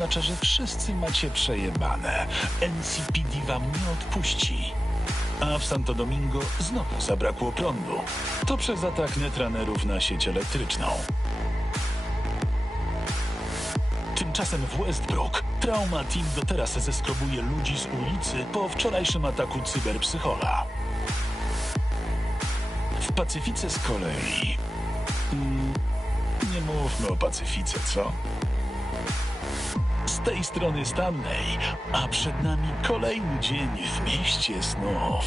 oznacza, że wszyscy macie przejebane. NCPD wam nie odpuści. A w Santo Domingo znowu zabrakło prądu. To przez atak netranerów na sieć elektryczną. Tymczasem w Westbrook Trauma Team do teraz zeskrobuje ludzi z ulicy po wczorajszym ataku cyberpsychola. W Pacyfice z kolei... nie mówmy o Pacyfice, co? Z tej strony Stanley, a przed nami kolejny dzień w mieście snów.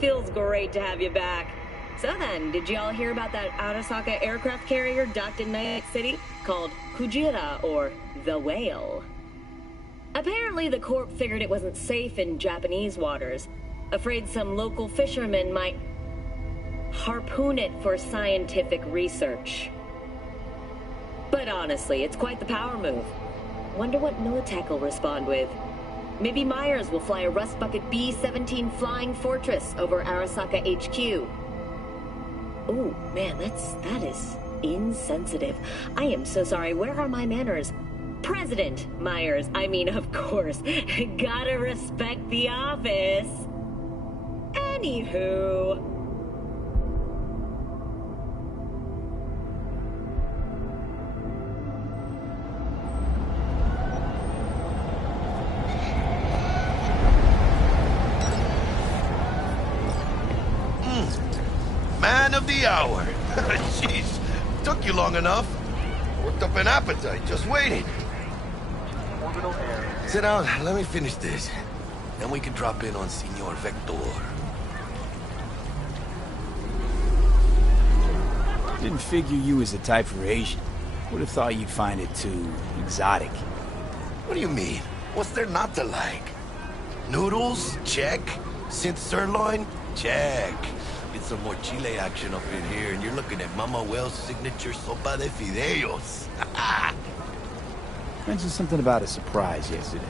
Feels great to have you back. So then, did y'all hear about that Arasaka aircraft carrier docked in Night City called Kujira, or the Whale? Apparently the Corp figured it wasn't safe in Japanese waters, afraid some local fishermen might harpoon it for scientific research. But honestly, it's quite the power move. Wonder what Militech will respond with. Maybe Myers will fly a Rust Bucket B-17 Flying Fortress over Arasaka HQ. Oh, man, that is insensitive. I am so sorry. Where are my manners? President Myers. I mean, of course. Gotta respect the office. Anywho... Man of the hour. Jeez, took you long enough. Worked up an appetite, just waiting. Sit down, let me finish this. Then we can drop in on Senor Vector. Didn't figure you was the type for Asian. Would have thought you'd find it too exotic. What do you mean? What's there not to like? Noodles? Check. Synth sirloin? Check. Get some more Chile action up in here, and you're looking at Mama Wells' signature sopa de fideos. Mentioned something about a surprise yesterday.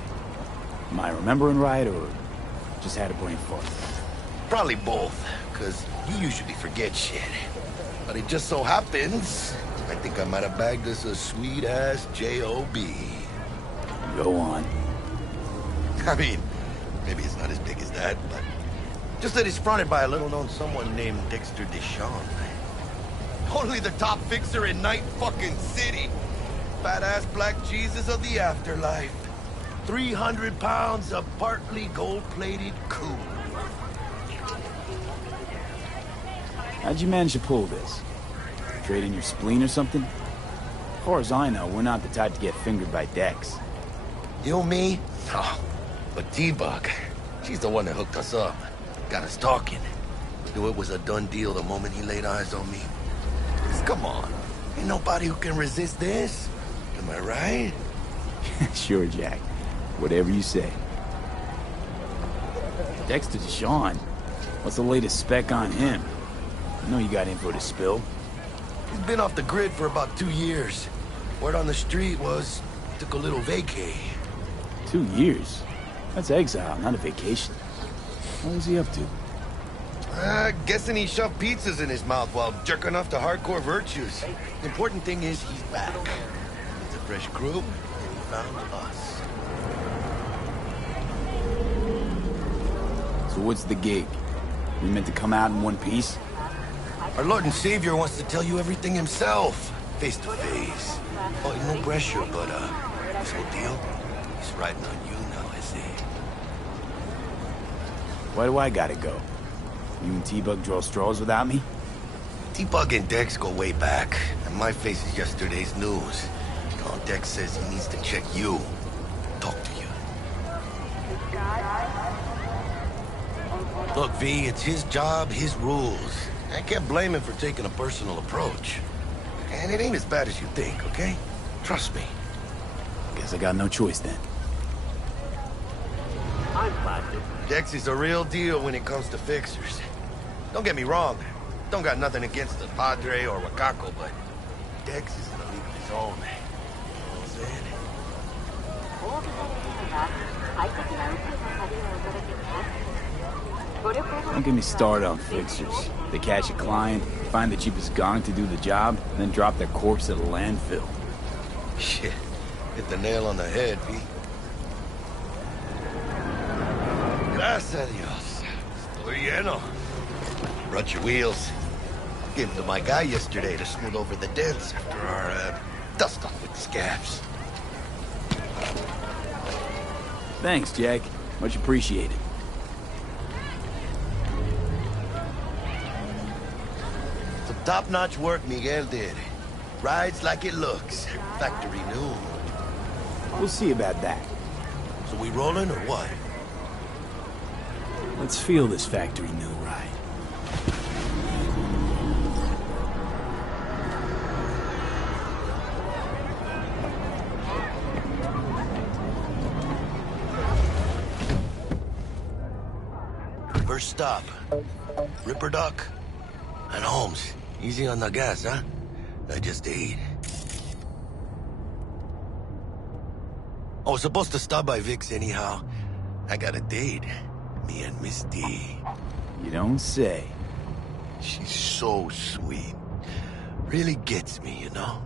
Am I remembering right, or just had a brain fart? Probably both, because you usually forget shit. But it just so happens, I think I might have bagged us a sweet-ass J.O.B. Go on. I mean, maybe it's not as big as that, but... just that he's fronted by a little-known someone named Dexter Deshawn. Only the top fixer in Night fucking City. Fat-ass black Jesus of the afterlife. 300 pounds of partly gold-plated cool. How'd you manage to pull this? Trade in your spleen or something? As far as I know, we're not the type to get fingered by Dex. You, me? No. But T-Bug, she's the one that hooked us up. Got us talking. Knew it was a done deal the moment he laid eyes on me. 'Cause come on. Ain't nobody who can resist this. Am I right? Sure, Jack. Whatever you say. Dexter DeShawn? What's the latest spec on him? I know you got info to spill. He's been off the grid for about 2 years. Word on the street was, took a little vacay. 2 years? That's exile, not a vacation. What was he up to? Guessing he shoved pizzas in his mouth while jerking off to hardcore virtues. The important thing is he's back. It's a fresh crew, and he found us. So what's the gig? We meant to come out in one piece? Our Lord and Savior wants to tell you everything himself, face to face. Oh, no pressure, but, this whole deal, he's riding on you now, I see. Why do I gotta go? You and T-Bug draw straws without me? T-Bug and Dex go way back, and my face is yesterday's news. Oh, Dex says he needs to check you, talk to you. Look, V, it's his job, his rules. I can't blame him for taking a personal approach. And it ain't as bad as you think, okay? Trust me. Guess I got no choice then. Dex is a real deal when it comes to fixers. Don't get me wrong. Don't got nothing against the Padre or Wakako, but Dex is in a league of his own. You know what I'm saying? Don't get me started on fixers. They catch a client, find the cheapest gong to do the job, then drop their corpse at a landfill. Shit. Hit the nail on the head, V. Gracias a Dios. Estoy lleno. Brought your wheels. Gave them to my guy yesterday to smooth over the dents after our, dust off with scabs. Thanks, Jack. Much appreciated. Some top-notch work Miguel did. Rides like it looks. Factory new. We'll see about that. So we rolling or what? Let's feel this factory new ride. First stop. Ripper Duck. And Holmes. Easy on the gas, huh? I just ate. I was supposed to stop by Vic's anyhow. I got a date. Me and Miss D. You don't say. She's so sweet. Really gets me, you know?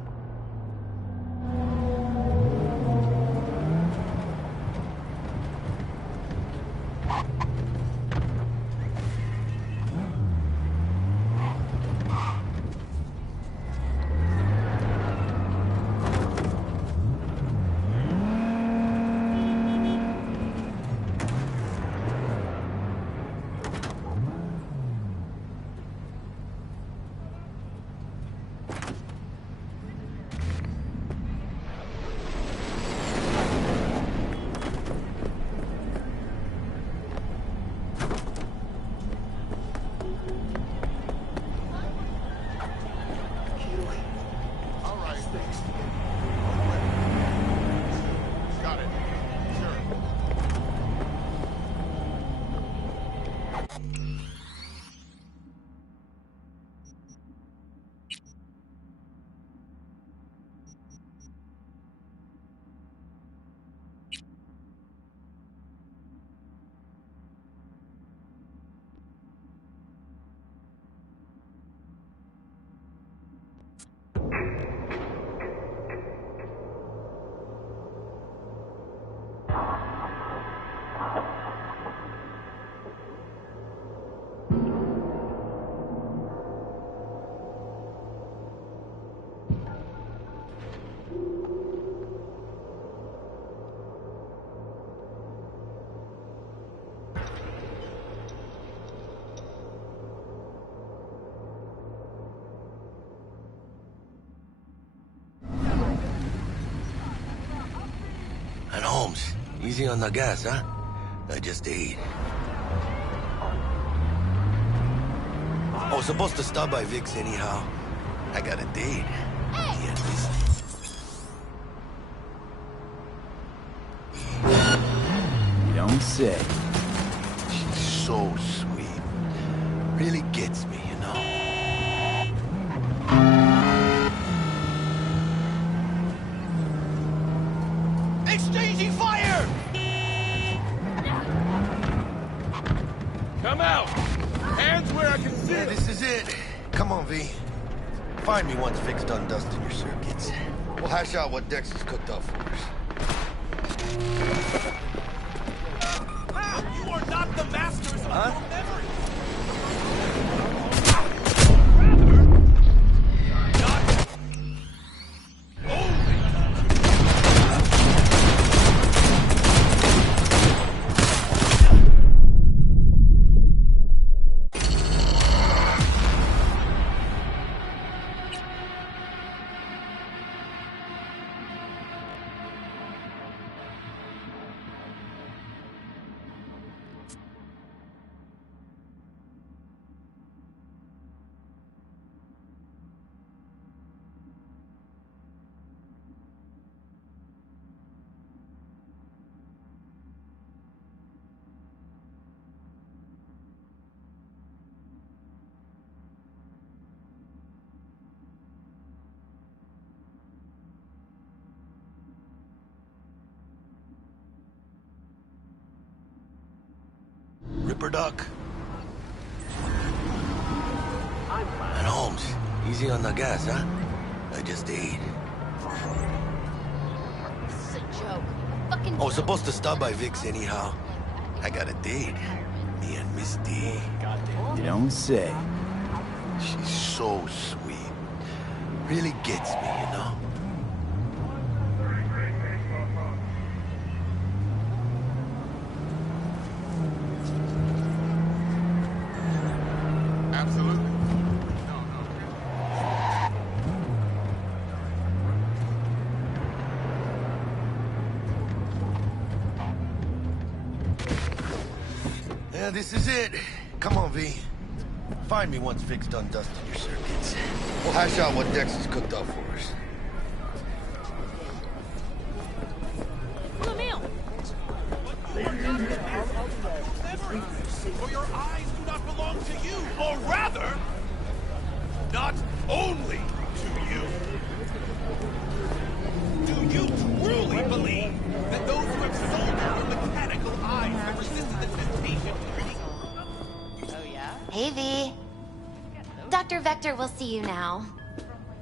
Easy on the gas, huh? I just ate. I was supposed to stop by Vic's anyhow. I got a date. Hey! You don't say. She's so sweet. Really gets me, you know? Exchanging fire! Come out! Hands where I can see! Yeah, this is it. Come on, V. Find me once Vic's done dusting your circuits. We'll hash out what Dex has cooked up for us. You are not the masters of your memory! Ripper Duck. And Holmes, easy on the gas, huh? I just ate. This is a joke. Fucking I was supposed to stop by Vic's anyhow. I got a date. Me and Miss D. You don't say. She's so sweet. Really gets me, you know? Absolutely. Yeah, this is it. Come on, V. Find me once Vic's done dusting your circuits. We'll hash out what Dex has cooked up for us. For your eyes do not belong to you, or rather, not only to you. Do you truly believe that those who have sold you your mechanical eyes have resisted the temptation to Hey, V. Dr. Vector will see you now.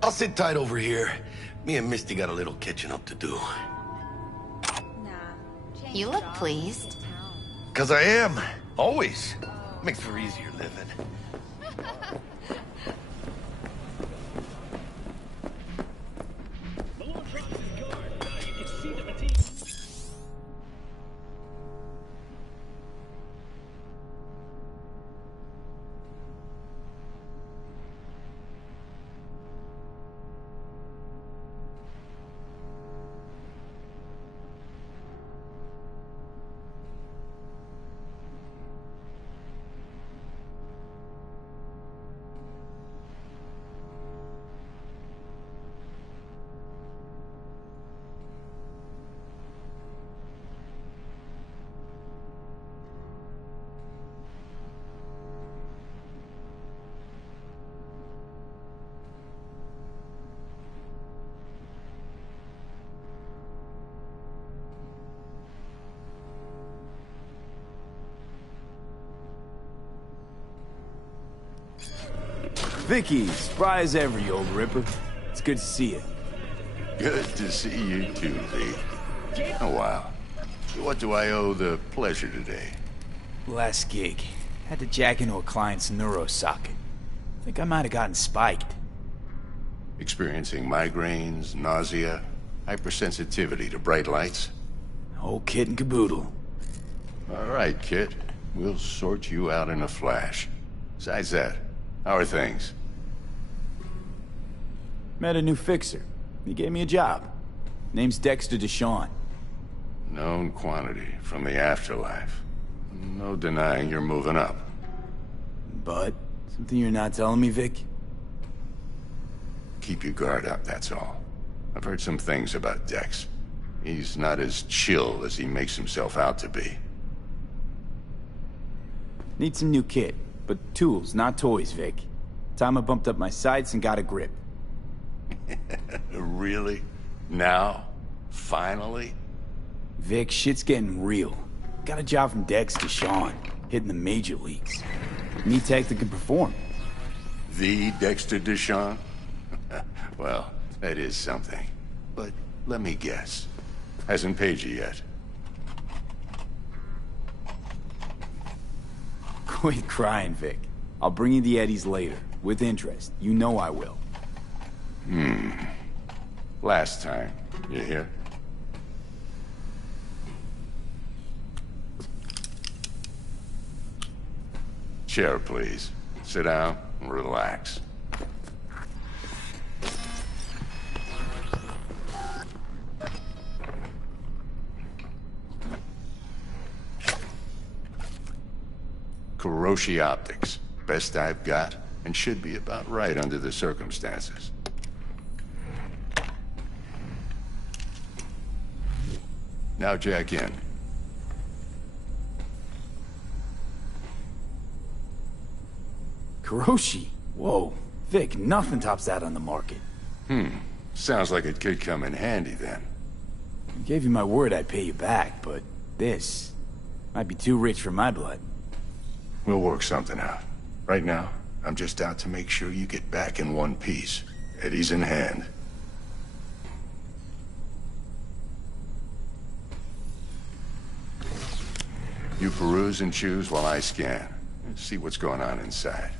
I'll sit tight over here. Me and Misty got a little catching up to do. You look pleased. 'Cause I am. Always. Makes for easier living. Vicky, spry as ever, you old ripper. It's good to see you. Good to see you too, V. Oh, wow. What do I owe the pleasure today? Last gig. Had to jack into a client's neuro socket. Think I might have gotten spiked. Experiencing migraines, nausea, hypersensitivity to bright lights? Whole kit and caboodle. All right, kid. We'll sort you out in a flash. Besides that, how are things? Met a new fixer. He gave me a job. Name's Dexter Deshawn. Known quantity from the afterlife. No denying you're moving up. But something you're not telling me, Vic? Keep your guard up, that's all. I've heard some things about Dex. He's not as chill as he makes himself out to be. Need some new kit, but tools, not toys, Vic. Time I bumped up my sights and got a grip. Really? Now? Finally? Vic, shit's getting real. Got a job from Dex to Sean, hitting the major leagues. Need tech that can perform. The Dexter Deshawn? Well, that is something. But let me guess. Hasn't paid you yet. Quit crying, Vic. I'll bring you the Eddies later, with interest. You know I will. Last time. You hear? Chair, please. Sit down and relax. Kuroshi Optics. Best I've got, and should be about right under the circumstances. Now jack in. Kuroshi? Whoa. Vic, nothing tops that on the market. Sounds like it could come in handy then. I gave you my word I'd pay you back, but this might be too rich for my blood. We'll work something out. Right now, I'm just out to make sure you get back in one piece. Eddie's in hand. You peruse and choose while I scan. See what's going on inside.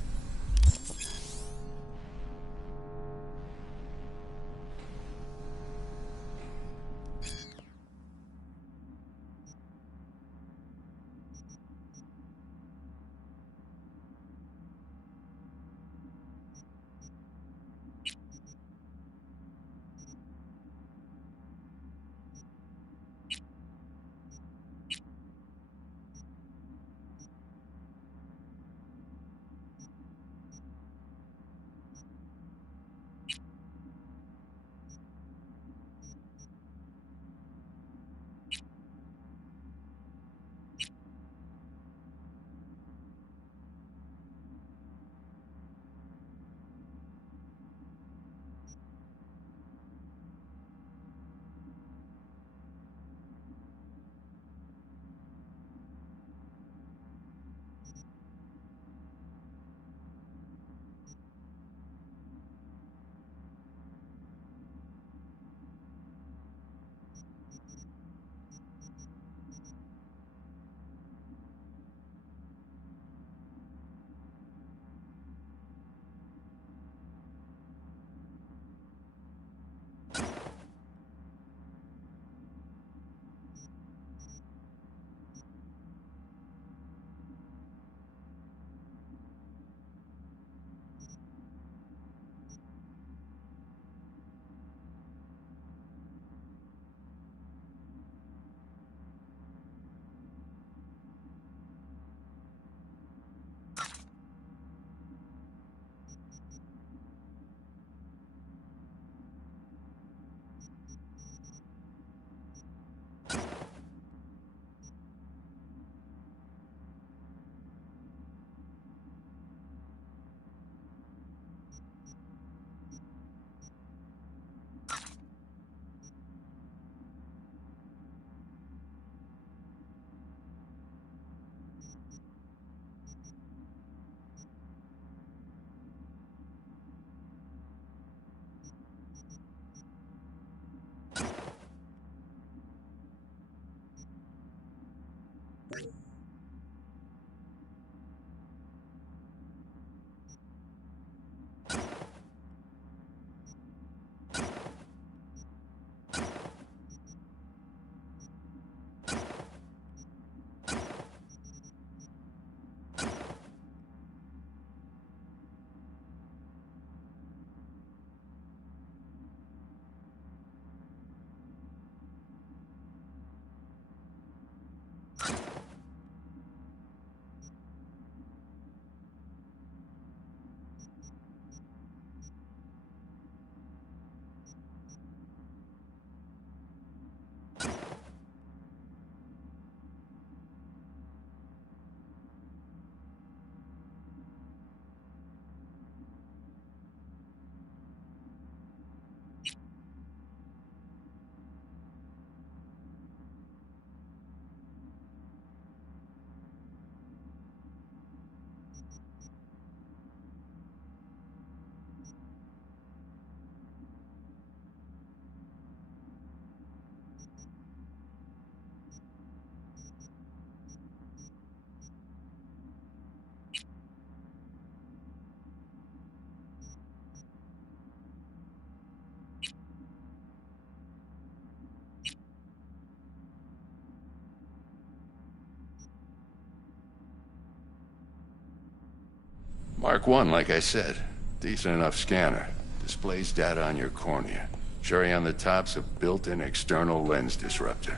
Mark 1, like I said. Decent enough scanner. Displays data on your cornea. Cherry on the top's a built-in external lens disruptor.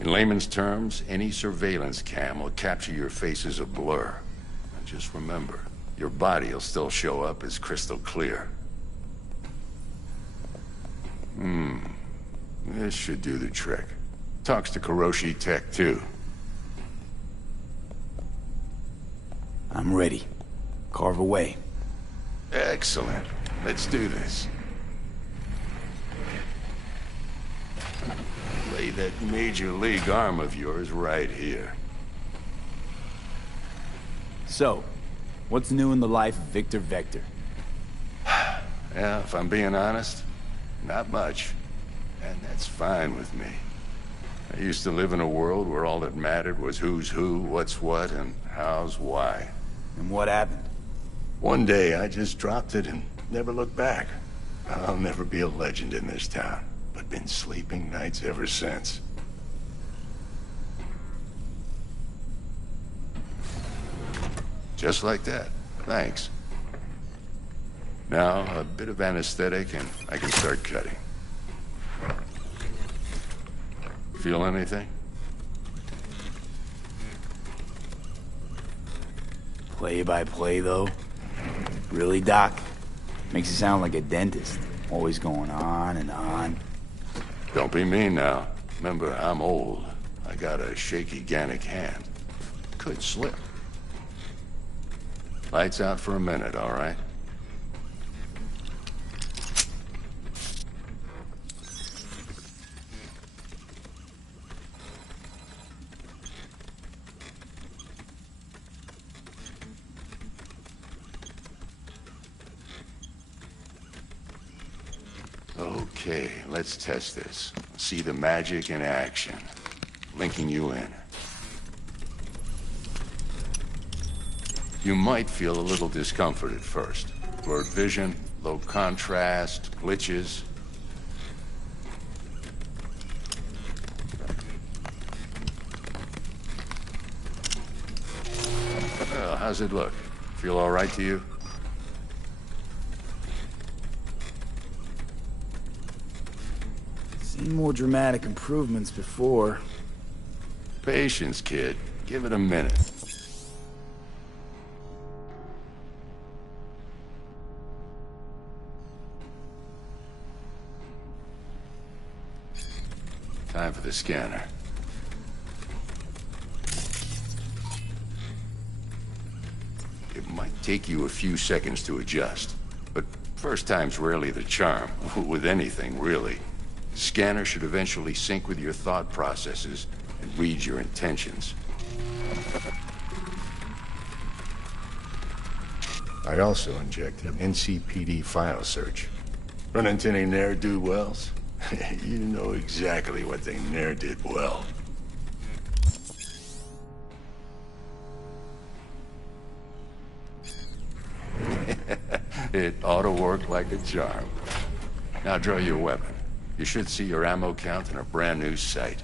In layman's terms, any surveillance cam will capture your face as a blur. And just remember, your body will still show up as crystal clear. This should do the trick. Talks to Kuroshi Tech, too. I'm ready. Carve away. Excellent. Let's do this. Lay that major league arm of yours right here. So, what's new in the life of Victor Vector? Yeah, if I'm being honest, not much. And that's fine with me. I used to live in a world where all that mattered was who's who, what's what, and how's why. And what happened? One day, I just dropped it and never looked back. I'll never be a legend in this town, but been sleeping nights ever since. Just like that. Thanks. Now, a bit of anesthetic and I can start cutting. Feel anything? Play by play, though? Really, Doc? Makes you sound like a dentist. Always going on and on. Don't be mean now. Remember, I'm old. I got a shaky Gannic hand. Could slip. Lights out for a minute, all right? Okay, let's test this. See the magic in action. Linking you in. You might feel a little discomfort at first. Blurred vision, low contrast, glitches. Well, how's it look? Feel all right to you? Seen more dramatic improvements before. Patience, kid. Give it a minute. Time for the scanner. It might take you a few seconds to adjust, but first time's rarely the charm, with anything, really. Scanner should eventually sync with your thought processes and read your intentions. I also injected NCPD file search. Run into any ne'er-do-wells? You know exactly what they ne'er did well. It ought to work like a charm. Now draw your weapon. You should see your ammo count in a brand new sight.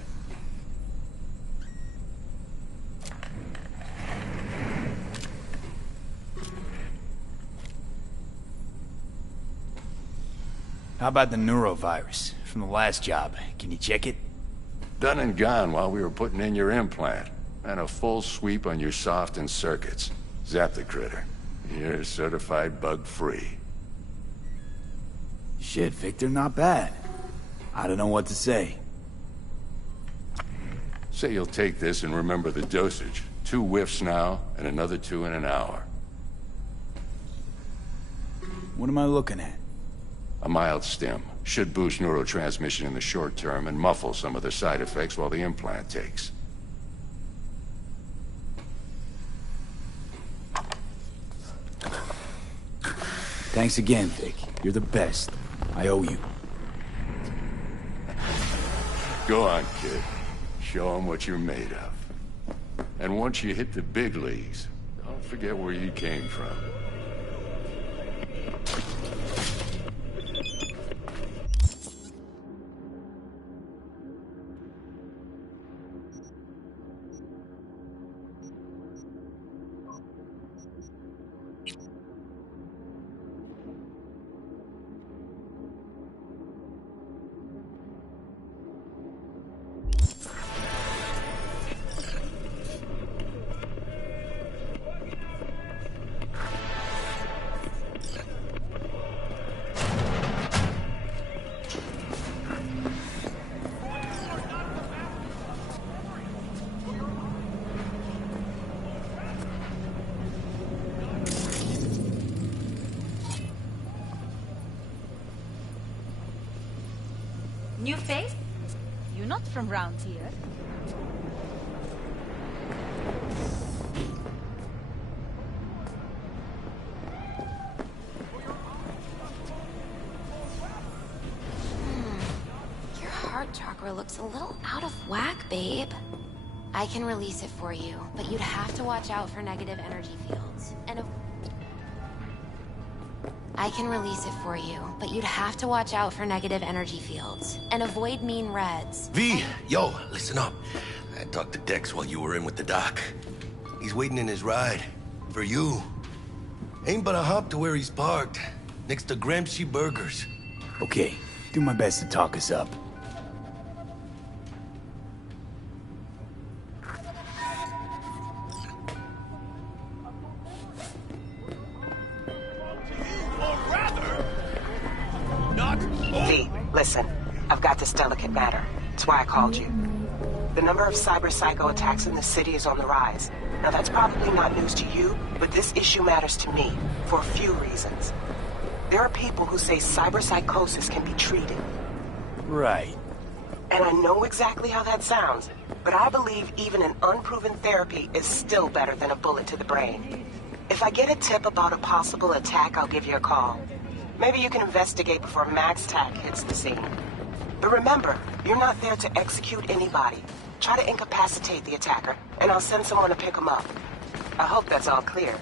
How about the neurovirus from the last job? Can you check it? Done and gone while we were putting in your implant. And a full sweep on your soft and circuits. Zap the critter. You're certified bug-free. Shit, Victor, not bad. I don't know what to say. Say you'll take this and remember the dosage. 2 whiffs now, and another 2 in an hour. What am I looking at? A mild stim. Should boost neurotransmission in the short term and muffle some of the side effects while the implant takes. Thanks again, Vic. You're the best. I owe you. Go on, kid. Show 'em what you're made of. And once you hit the big leagues, don't forget where you came from. not from round here. Your heart chakra looks a little out of whack, babe. I can release it for you, but you'd have to watch out for negative energy fields. I can release it for you, but you'd have to watch out for negative energy fields. And avoid mean reds. V, yo, listen up. I talked to Dex while you were in with the doc. He's waiting in his ride. For you. Ain't but a hop to where he's parked. Next to Gramsci Burgers. Okay, do my best to talk us up. V, listen. I've got this delicate matter. That's why I called you. The number of cyber-psycho attacks in the city is on the rise. Now that's probably not news to you, but this issue matters to me for a few reasons. There are people who say cyberpsychosis can be treated. Right. And I know exactly how that sounds, but I believe even an unproven therapy is still better than a bullet to the brain. If I get a tip about a possible attack, I'll give you a call. Maybe you can investigate before Max Tack hits the scene. But remember, you're not there to execute anybody. Try to incapacitate the attacker, and I'll send someone to pick him up. I hope that's all clear.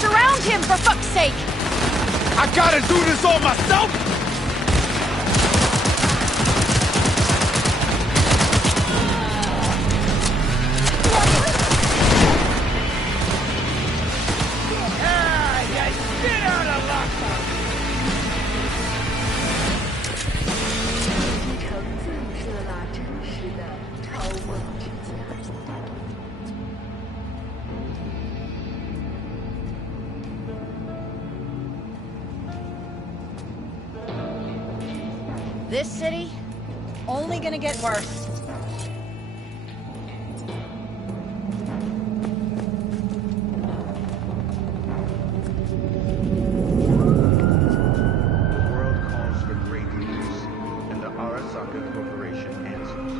Surround him, for fuck's sake! I gotta do this all myself? This city, only gonna get worse. The world calls for great leaders, and the Arasaka Corporation answers.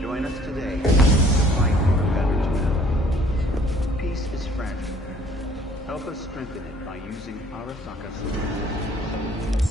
Join us today to fight for a better tomorrow. Peace is fragile. Help us strengthen it by using Arasaka solutions.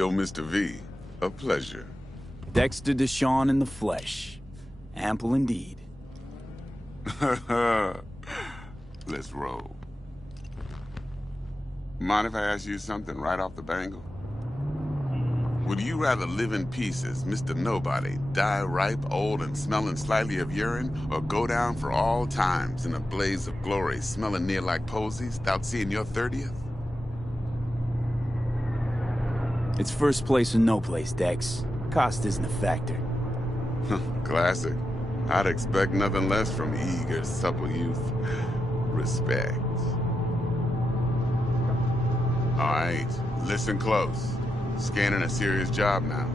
Yo, Mr. V, a pleasure. Dexter Deshawn in the flesh. Ample indeed. Let's roll. Mind if I ask you something right off the bangle? Would you rather live in pieces, Mr. Nobody, die ripe, old, and smelling slightly of urine, or go down for all times in a blaze of glory, smelling near like posies, without seeing your 30th? It's first place or no place, Dex. Cost isn't a factor. Classic. I'd expect nothing less from eager, supple youth. Respect. All right, listen close. Scanning a serious job now.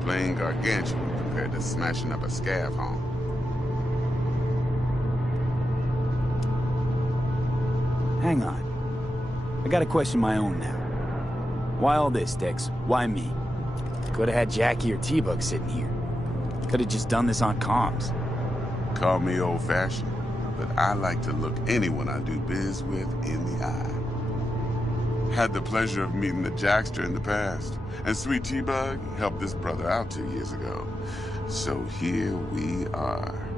Playing gargantuan compared to smashing up a scav home. Hang on. I got a question my own now. Why all this, Dex? Why me? Could've had Jackie or T-Bug sitting here. Could've just done this on comms. Call me old-fashioned, but I like to look anyone I do biz with in the eye. Had the pleasure of meeting the Jackster in the past, and Sweet T-Bug helped this brother out 2 years ago. So here we are.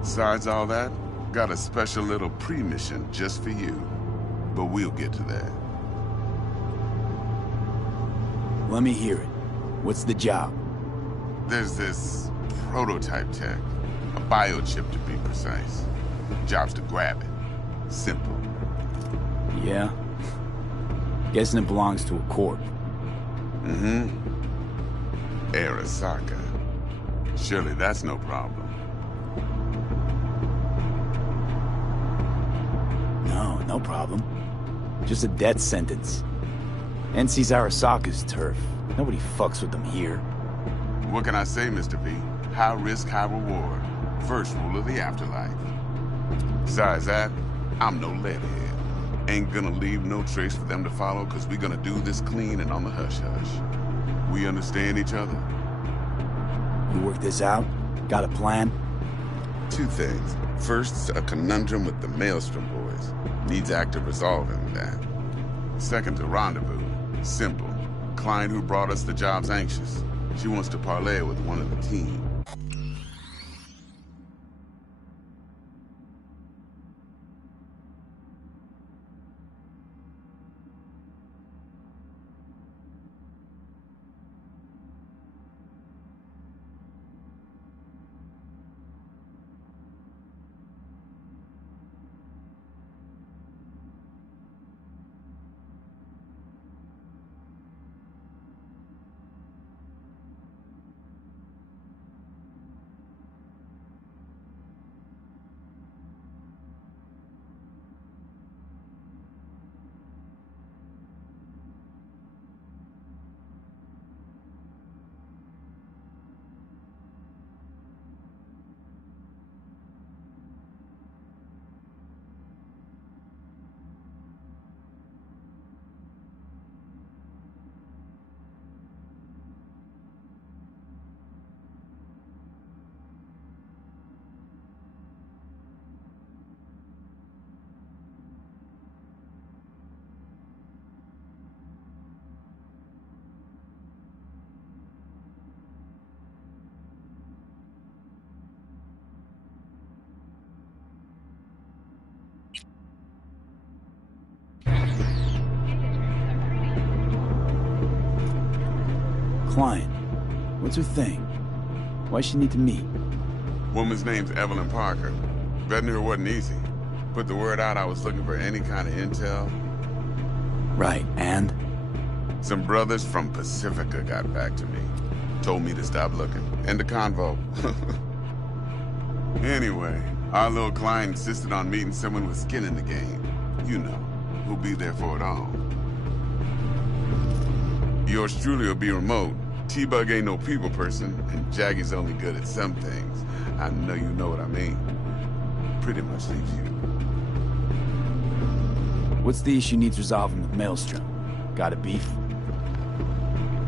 Besides all that, got a special little pre-mission just for you. But we'll get to that. Let me hear it. What's the job? There's this prototype tech, a biochip to be precise. Job's to grab it. Simple. Yeah? Guessing it belongs to a corp. Mm-hmm. Arasaka. Surely that's no problem. No problem. Just a death sentence. NC's Arasaka's turf. Nobody fucks with them here. What can I say, Mr. V? High risk, high reward. First rule of the afterlife. Besides that, I'm no leadhead. Ain't gonna leave no trace for them to follow, cause we gonna do this clean and on the hush-hush. We understand each other? You work this out? Got a plan? Two things. First, a conundrum with the Maelstrom boys. Needs active resolving with that. Second, a rendezvous. Simple. Client who brought us the job's anxious. She wants to parlay with one of the team. Client. What's her thing? Why she need to meet? Woman's name's Evelyn Parker. Vetting her wasn't easy. Put the word out I was looking for any kind of intel. Right, and? Some brothers from Pacifica got back to me. Told me to stop looking. End the convo. Anyway, our little client insisted on meeting someone with skin in the game. You know, who'll be there for it all. Yours truly will be remote. T-Bug ain't no people person, and Jaggy's only good at some things. I know you know what I mean. Pretty much leaves you. What's the issue needs resolving with Maelstrom? Got a beef?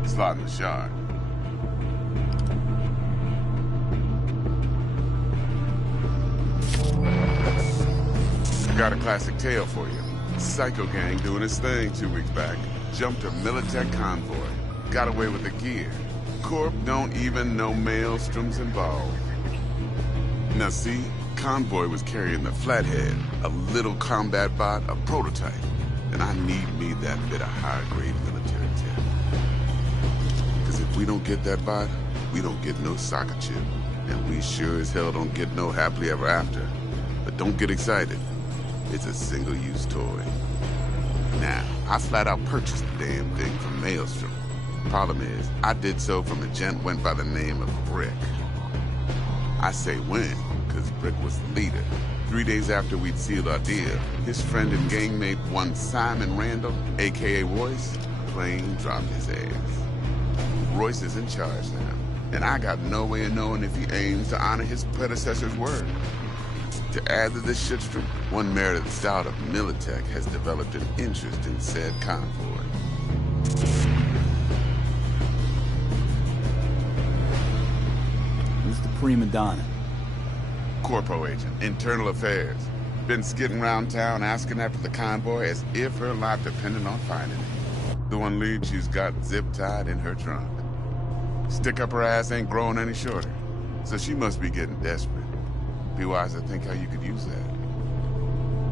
Slot in the shard. I got a classic tale for you. Psycho gang doing his thing 2 weeks back. Jumped a Militech convoy. got away with the gear. Corp don't even know Maelstrom's involved. Now see, Convoy was carrying the Flathead, a little combat bot, a prototype. And I need me that bit of high-grade military tech. Because if we don't get that bot, we don't get no soccer chip. And we sure as hell don't get no happily ever after. But don't get excited. It's a single-use toy. Now, I flat out purchased the damn thing from Maelstrom. Problem is, I did so from a gent went by the name of Brick. I say when, because Brick was the leader. 3 days after we'd sealed our deal, his friend and gangmate, one Simon Randall, a.k.a. Royce, plain dropped his ass. Royce is in charge now, and I got no way of knowing if he aims to honor his predecessor's word. To add to this shitstream, one Meredith Stout of Militech has developed an interest in said convoy. Who's the prima donna? Corpo agent, internal affairs. Been skidding around town asking after the convoy as if her life depended on finding it. The one lead she's got zip-tied in her trunk. Stick up her ass ain't growing any shorter, so she must be getting desperate. Be wise to think how you could use that.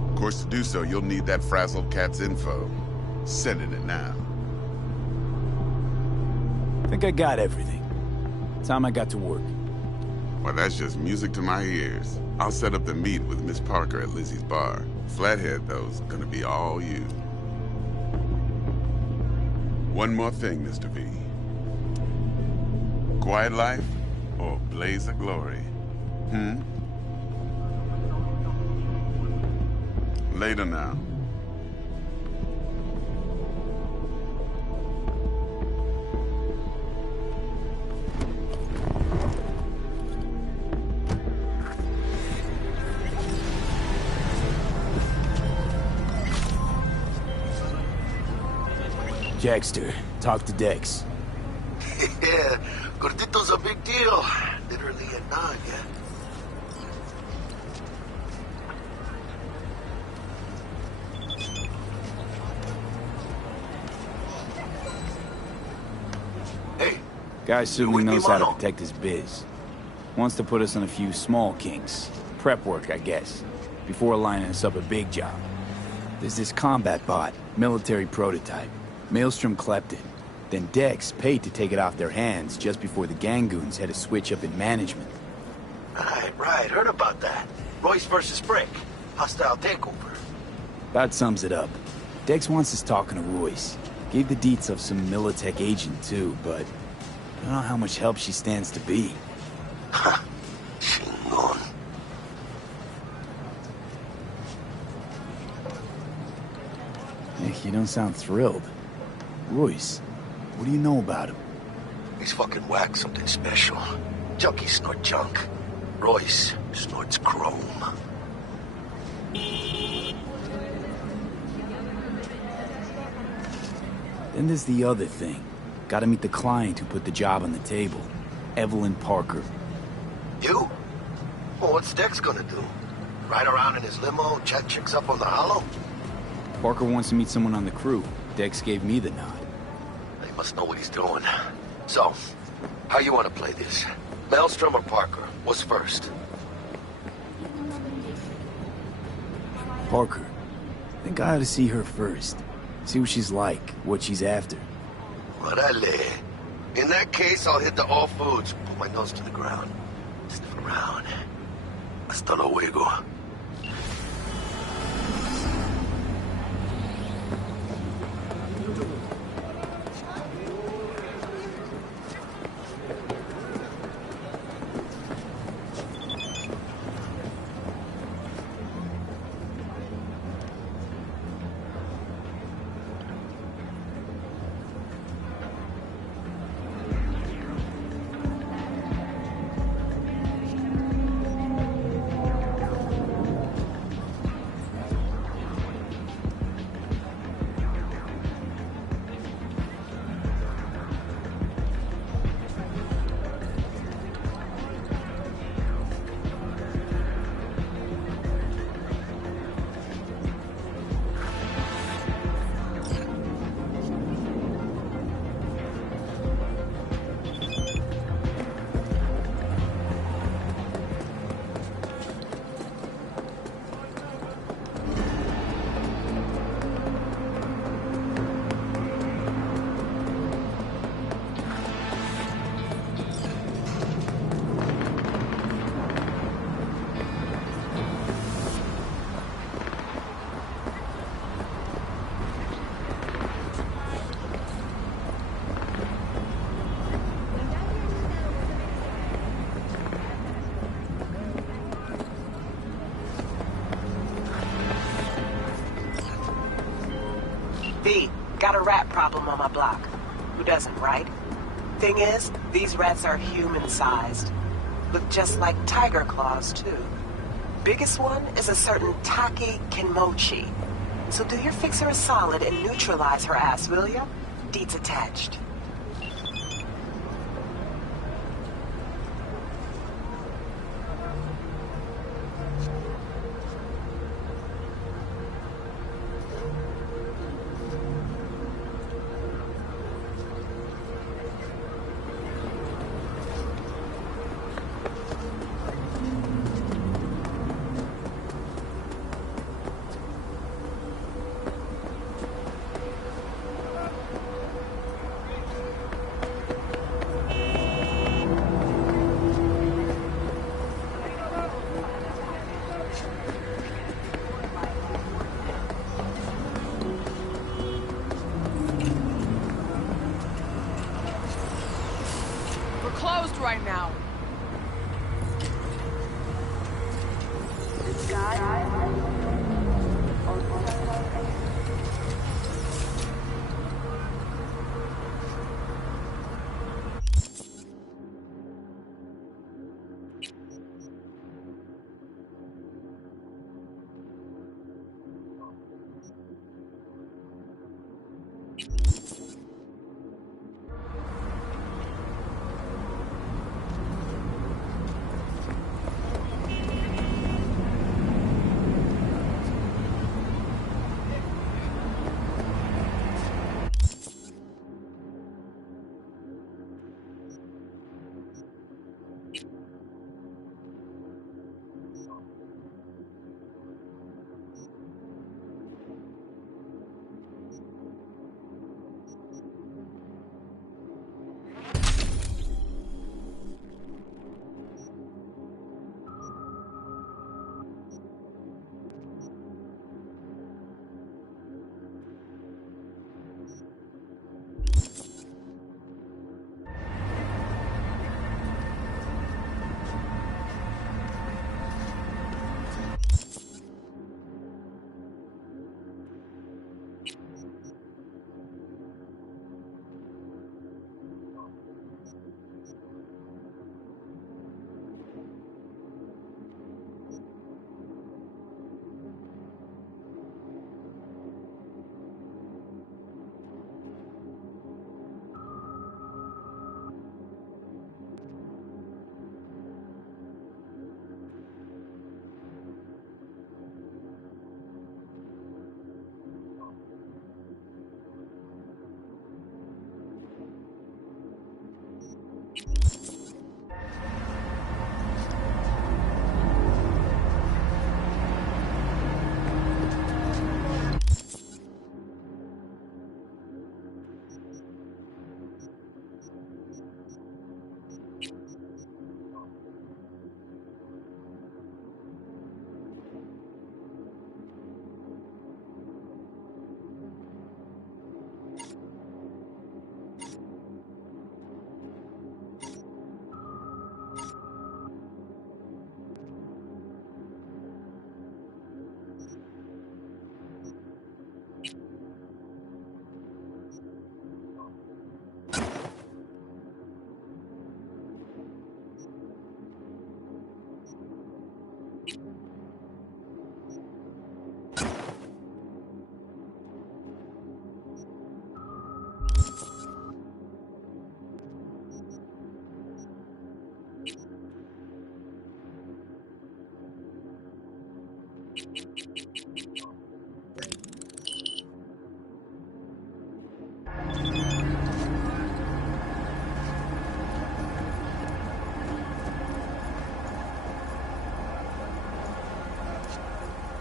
Of course, to do so, you'll need that frazzled cat's info. Sending it now. I think I got everything. Time I got to work. Well, that's just music to my ears. I'll set up the meet with Miss Parker at Lizzie's bar. Flathead, though's gonna be all you. One more thing, Mr. V. Quiet life or blaze of glory? Later now. Jackster, talk to Dex. Yeah, Gordito's a big deal. Literally a nod, yeah. Guy certainly with me, knows how to Mono? protect his biz. Wants to put us on a few small kinks. Prep work, I guess. Before lining us up a big job. There's this combat bot, military prototype. Maelstrom clept it. Then Dex paid to take it off their hands just before the Gangoons had a switch up in management. Right. Heard about that. Royce versus Brick. Hostile takeover. That sums it up. Dex wants us talking to Royce. Gave the deets of some Militech agent too, but I don't know how much help she stands to be. Chingon. Nick, you don't sound thrilled. Royce, what do you know about him? He's fucking whack, something special. Junkies snort junk. Royce snorts chrome. Then there's the other thing. Gotta meet the client who put the job on the table. Evelyn Parker. You? Well, what's Dex gonna do? Ride around in his limo, chat chicks up on the hollow? Parker wants to meet someone on the crew. Dex gave me the nod. He must know what he's doing. So, how you want to play this? Maelstrom or Parker? What's first? Parker. I think I ought to see her first. See what she's like, what she's after. Orale. In that case, I'll hit the all foods. Put my nose to the ground. Sniff around. Hasta luego. Got a rat problem on my block. Who doesn't, right? Thing is, these rats are human-sized. Look just like tiger claws, too. Biggest one is a certain Taki Kinmochi. So do your fixer a solid and neutralize her ass, will ya? Deeds attached. Closed right now.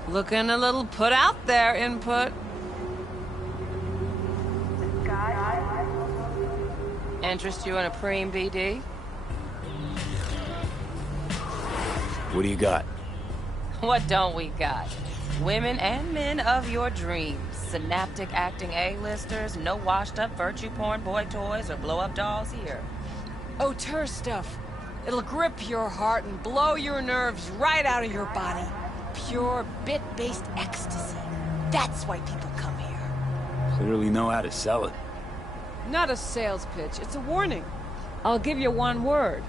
Looking a little put out there, Input. Interest you in a preem BD? What do you got? What don't we got? Women and men of your dreams. Synaptic acting A-listers, no washed-up virtue porn boy toys or blow-up dolls here. Auteur stuff. It'll grip your heart and blow your nerves right out of your body. Pure bit-based ecstasy. That's why people come here. Clearly know how to sell it. Not a sales pitch, it's a warning. I'll give you one word.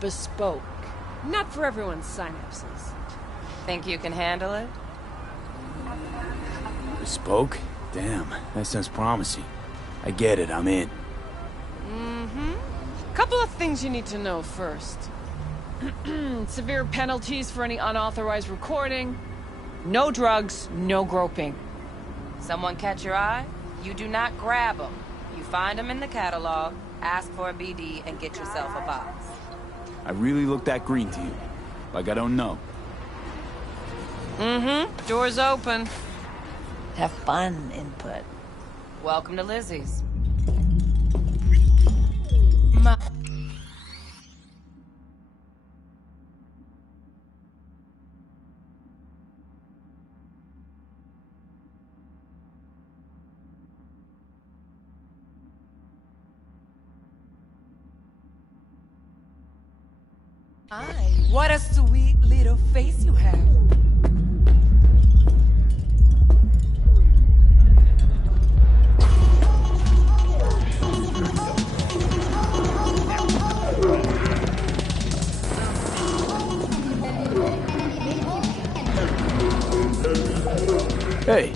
Bespoke. Not for everyone's synapses. Think you can handle it? Bespoke? Damn, that sounds promising. I get it, I'm in. Couple of things you need to know first. Severe penalties for any unauthorized recording. No drugs, no groping. Someone catch your eye? You do not grab them. You find them in the catalog, ask for a BD, and get yourself a box. I really look that green to you. Like I don't know. Door's open. Have fun, input. Welcome to Lizzie's. What a sweet little face you have. Hey.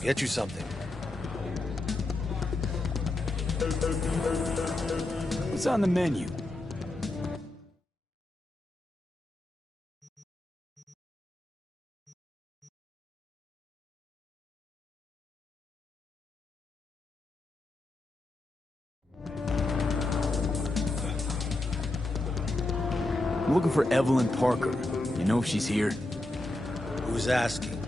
Get you something. What's on the menu? I'm looking for Evelyn Parker. You know if she's here? Who's asking?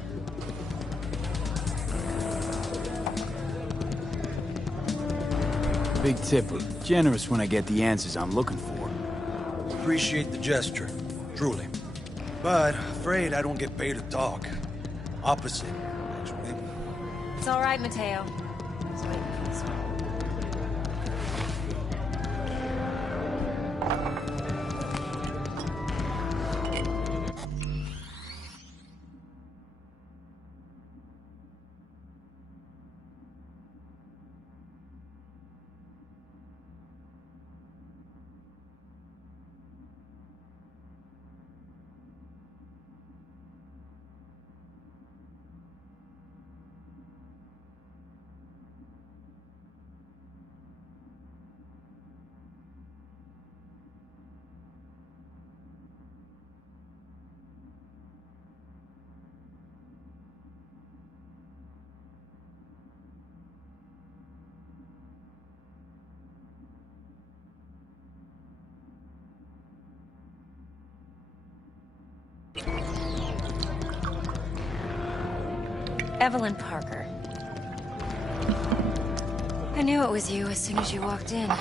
Big tipper. Generous when I get the answers I'm looking for. Appreciate the gesture, truly. But afraid I don't get paid to talk. Opposite, actually. It's all right, Mateo. Just waiting for this one. Evelyn Parker. I knew it was you as soon as you walked in.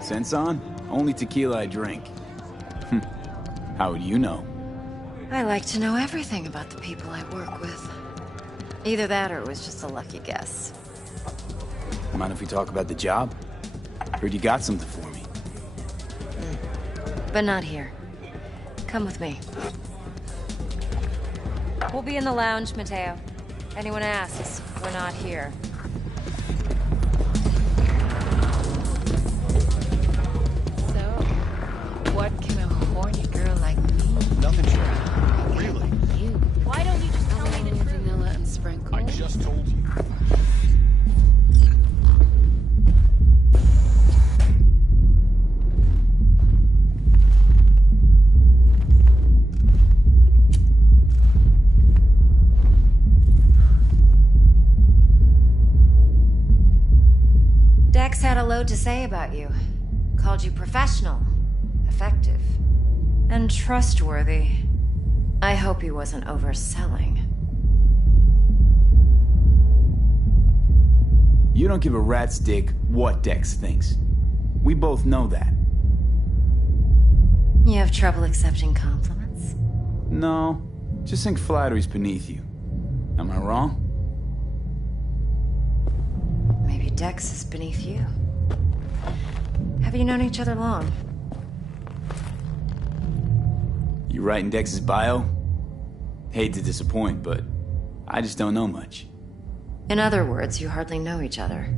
Sense on? Only tequila I drink. How would you know? I like to know everything about the people I work with. Either that or it was just a lucky guess. Mind if we talk about the job? Heard you got something for me. But not here. Come with me. We'll be in the lounge, Mateo. Anyone asks, we're not here. So, what can a horny girl like me? Nothing, really. You. Why don't you just tell me the truth? Vanilla and sprinkle. I just told you. Dex had a load to say about you. Called you professional, effective, and trustworthy. I hope he wasn't overselling. You don't give a rat's dick what Dex thinks. We both know that. You have trouble accepting compliments? No, just think flattery's beneath you. Am I wrong? Maybe Dex is beneath you. Have you known each other long? You writing Dex's bio? Hate to disappoint, but I just don't know much. In other words, you hardly know each other.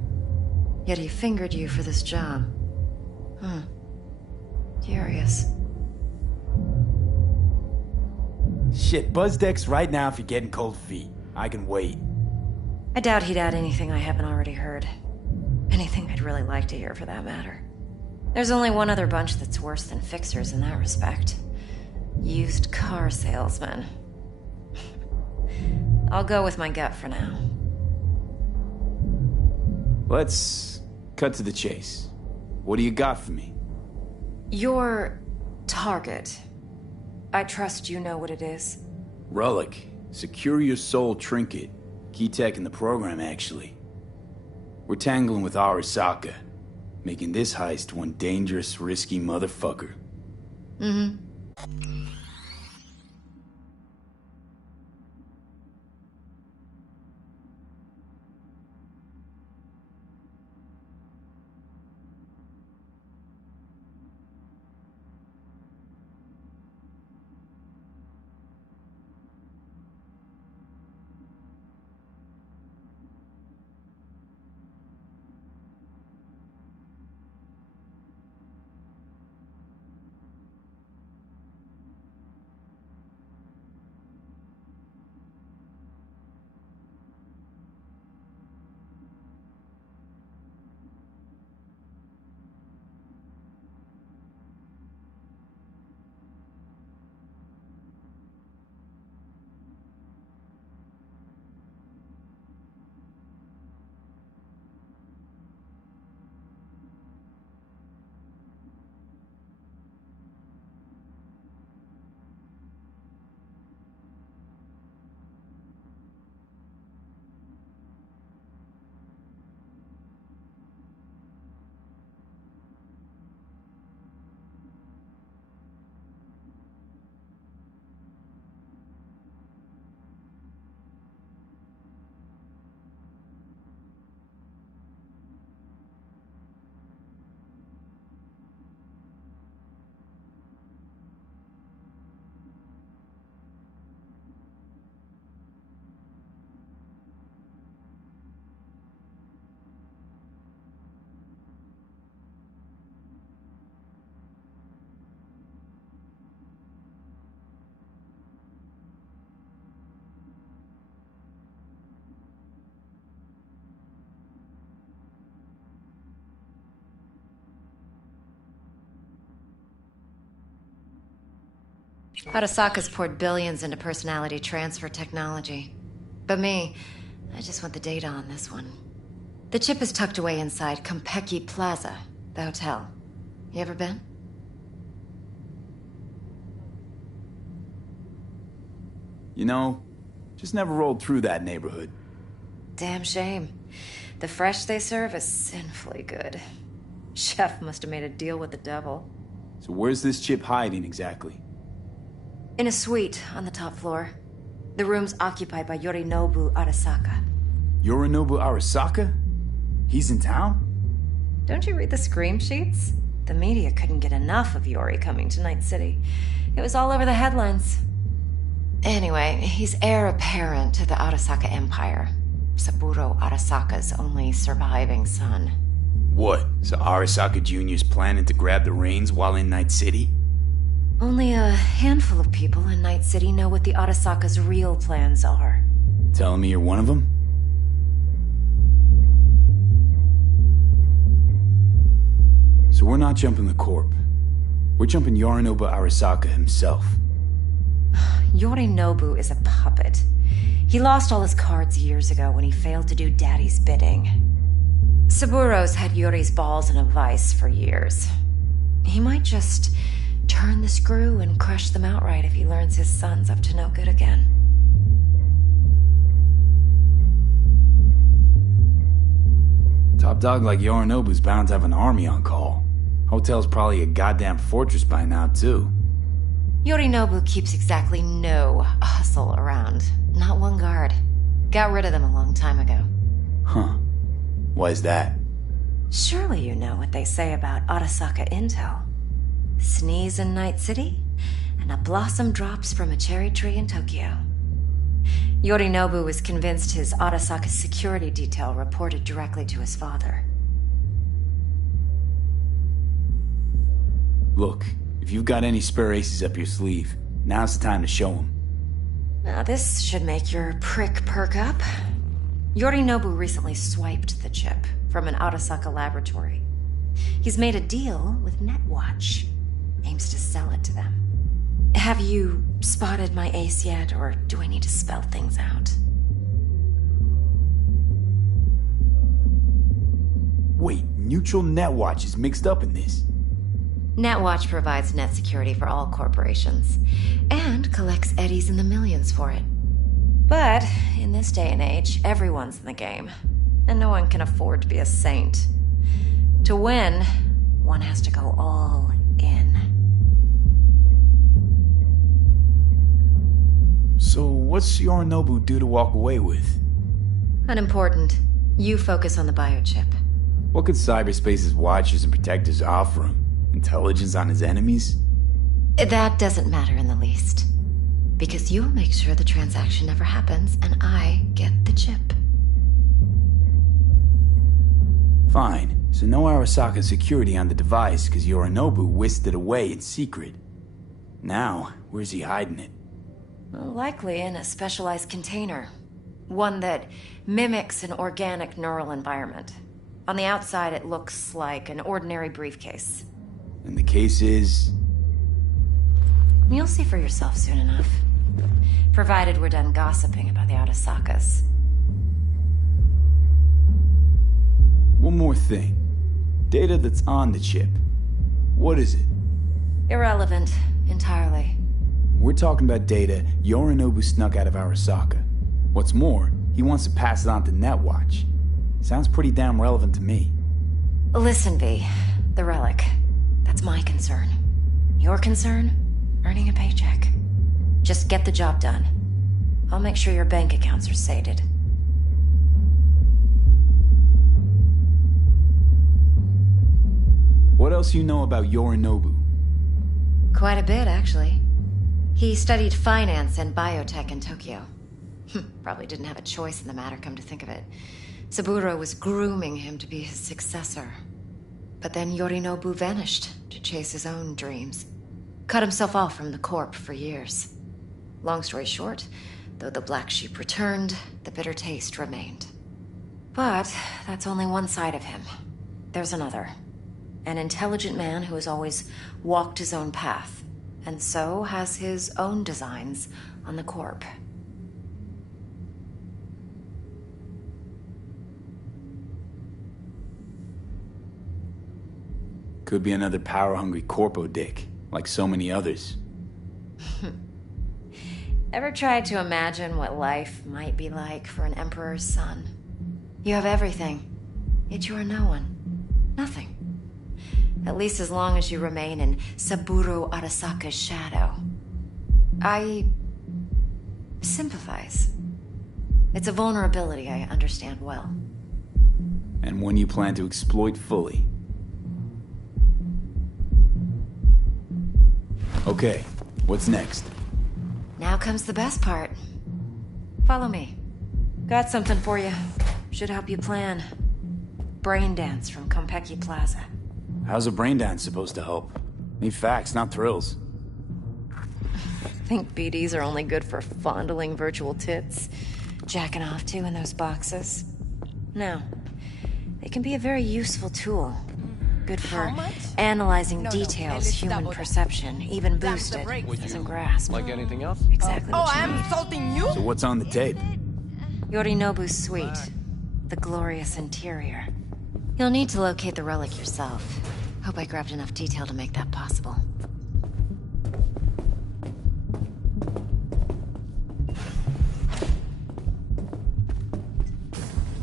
Yet he fingered you for this job. Curious. Shit, buzz Dex right now if you're getting cold feet. I can wait. I doubt he'd add anything I haven't already heard. Anything I'd really like to hear, for that matter. There's only one other bunch that's worse than fixers in that respect. Used car salesmen. I'll go with my gut for now. Let's cut to the chase. What do you got for me? Your target. I trust you know what it is. Relic. Secure your soul trinket. Key tech in the program, actually. We're tangling with Arasaka, making this heist one dangerous, risky motherfucker. Arasaka's poured billions into personality transfer technology. But me, I just want the data on this one. The chip is tucked away inside Konpeki Plaza, the hotel. You ever been? You know, just never rolled through that neighborhood. Damn shame. The fresh they serve is sinfully good. Chef must have made a deal with the devil. So where's this chip hiding exactly? In a suite on the top floor. The room's occupied by Yorinobu Arasaka. Yorinobu Arasaka? He's in town? Don't you read the scream sheets? The media couldn't get enough of Yori coming to Night City. It was all over the headlines. Anyway, he's heir apparent to the Arasaka Empire. Saburo Arasaka's only surviving son. What? So Arasaka Jr.'s planning to grab the reins while in Night City? Only a handful of people in Night City know what the Arasaka's real plans are. Telling me you're one of them? So we're not jumping the Corp. We're jumping Yorinobu Arasaka himself. Yorinobu is a puppet. He lost all his cards years ago when he failed to do Daddy's bidding. Saburo's had Yori's balls in a vice for years. He might just turn the screw and crush them outright if he learns his son's up to no good again. Top dog like Yorinobu's bound to have an army on call. Hotel's probably a goddamn fortress by now, too. Yorinobu keeps exactly no hustle around. Not one guard. Got rid of them a long time ago. Huh. Why's that? Surely you know what they say about Arasaka intel. Sneeze in Night City, and a blossom drops from a cherry tree in Tokyo. Yorinobu was convinced his Arasaka security detail reported directly to his father. Look, if you've got any spare aces up your sleeve, now's the time to show them. Now this should make your prick perk up. Yorinobu recently swiped the chip from an Arasaka laboratory. He's made a deal with Netwatch. Aims to sell it to them. Have you spotted my ace yet, or do I need to spell things out? Wait, Neutral Netwatch is mixed up in this. Netwatch provides net security for all corporations, and collects eddies in the millions for it. But in this day and age, everyone's in the game, and no one can afford to be a saint. To win, one has to go all in. So what's Yorinobu due to walk away with? Unimportant. You focus on the biochip. What could cyberspace's watchers and protectors offer him? Intelligence on his enemies? That doesn't matter in the least. Because you'll make sure the transaction never happens, and I get the chip. Fine. So no Arasaka security on the device, because Yorinobu whisked it away in secret. Now, where's he hiding it? Well, likely in a specialized container. One that mimics an organic neural environment. On the outside, it looks like an ordinary briefcase. And the case is... You'll see for yourself soon enough. Provided we're done gossiping about the Arasakas. One more thing. Data that's on the chip. What is it? Irrelevant, entirely. We're talking about data Yorinobu snuck out of Arasaka. What's more, he wants to pass it on to Netwatch. Sounds pretty damn relevant to me. Listen, V. The relic. That's my concern. Your concern? Earning a paycheck. Just get the job done. I'll make sure your bank accounts are sated. What else you know about Yorinobu? Quite a bit, actually. He studied finance and biotech in Tokyo. Probably didn't have a choice in the matter, come to think of it. Saburo was grooming him to be his successor. But then Yorinobu vanished to chase his own dreams. Cut himself off from the Corp for years. Long story short, though the black sheep returned, the bitter taste remained. But that's only one side of him. There's another. An intelligent man who has always walked his own path, and so has his own designs on the Corp. Could be another power-hungry corpo dick, like so many others. Ever tried to imagine what life might be like for an emperor's son? You have everything, yet you are no one. Nothing. At least as long as you remain in Saburo Arasaka's shadow. I sympathize. It's a vulnerability I understand well. And one you plan to exploit fully. Okay, what's next? Now comes the best part. Follow me. Got something for you. Should help you plan. Brain dance from Konpeki Plaza. How's a brain dance supposed to help? Need facts, not thrills. Think BDs are only good for fondling virtual tits? Jacking off to in those boxes? No. They can be a very useful tool. Good for analyzing details human perception, even boosted, doesn't grasp. Like anything else? Exactly what you I'm need. insulting you? So what's on the tape? Yorinobu's suite. The glorious interior. You'll need to locate the relic yourself. Hope I grabbed enough detail to make that possible.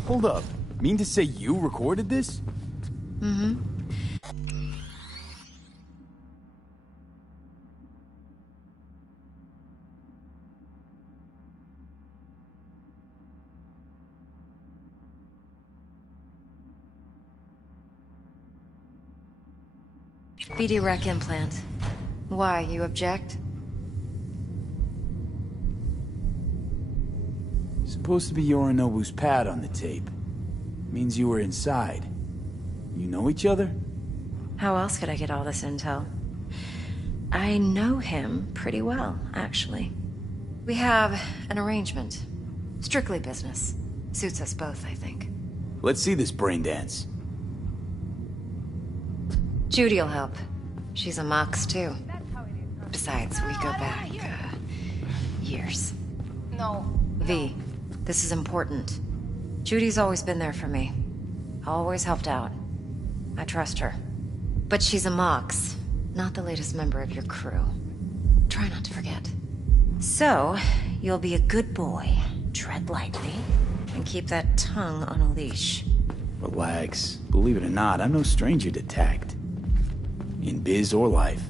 Hold up. Mean to say you recorded this? Mm-hmm. BD rec implant. Why, you object? Supposed to be Yorinobu's pad on the tape. Means you were inside. You know each other? How else could I get all this intel? I know him pretty well, actually. We have an arrangement. Strictly business. Suits us both, I think. Let's see this brain dance. Judy'll help. She's a Mox, too. Besides, we go back, years. No. V, this is important. Judy's always been there for me. Always helped out. I trust her. But she's a Mox, not the latest member of your crew. Try not to forget. So, you'll be a good boy, tread lightly, and keep that tongue on a leash. Relax. Believe it or not, I'm no stranger to tact. In biz or life.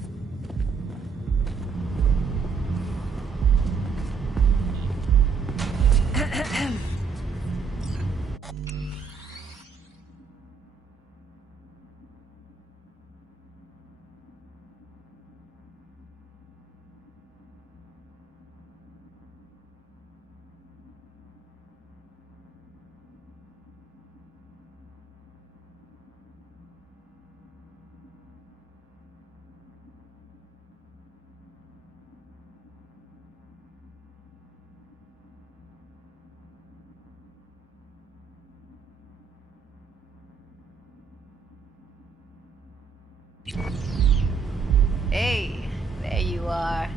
Hey, there you are.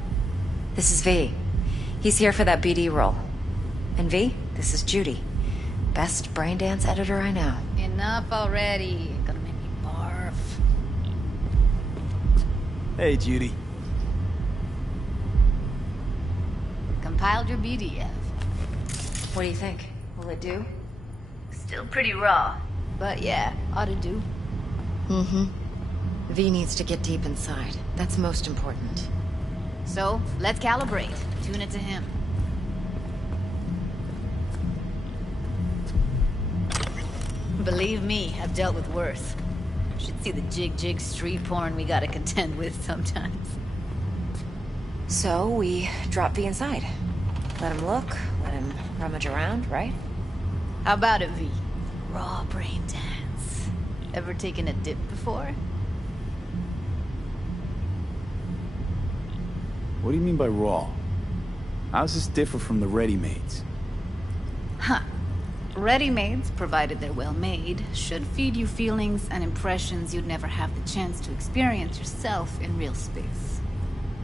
This is V. He's here for that BD role. And V, this is Judy. Best brain dance editor I know. Enough already. Gonna make me barf. Hey, Judy. Compiled your BDF. What do you think? Will it do? Still pretty raw. But yeah, ought to do. Mm-hmm. V needs to get deep inside. That's most important. So, let's calibrate. Tune it to him. Believe me, I've dealt with worse. Should see the jig street porn we gotta contend with sometimes. So, we drop V inside. Let him look, let him rummage around, right? How about it, V? Raw brain dance. Ever taken a dip before? What do you mean by raw? How's this differ from the ready-mades? Huh. Ready-mades, provided they're well made, should feed you feelings and impressions you'd never have the chance to experience yourself in real space.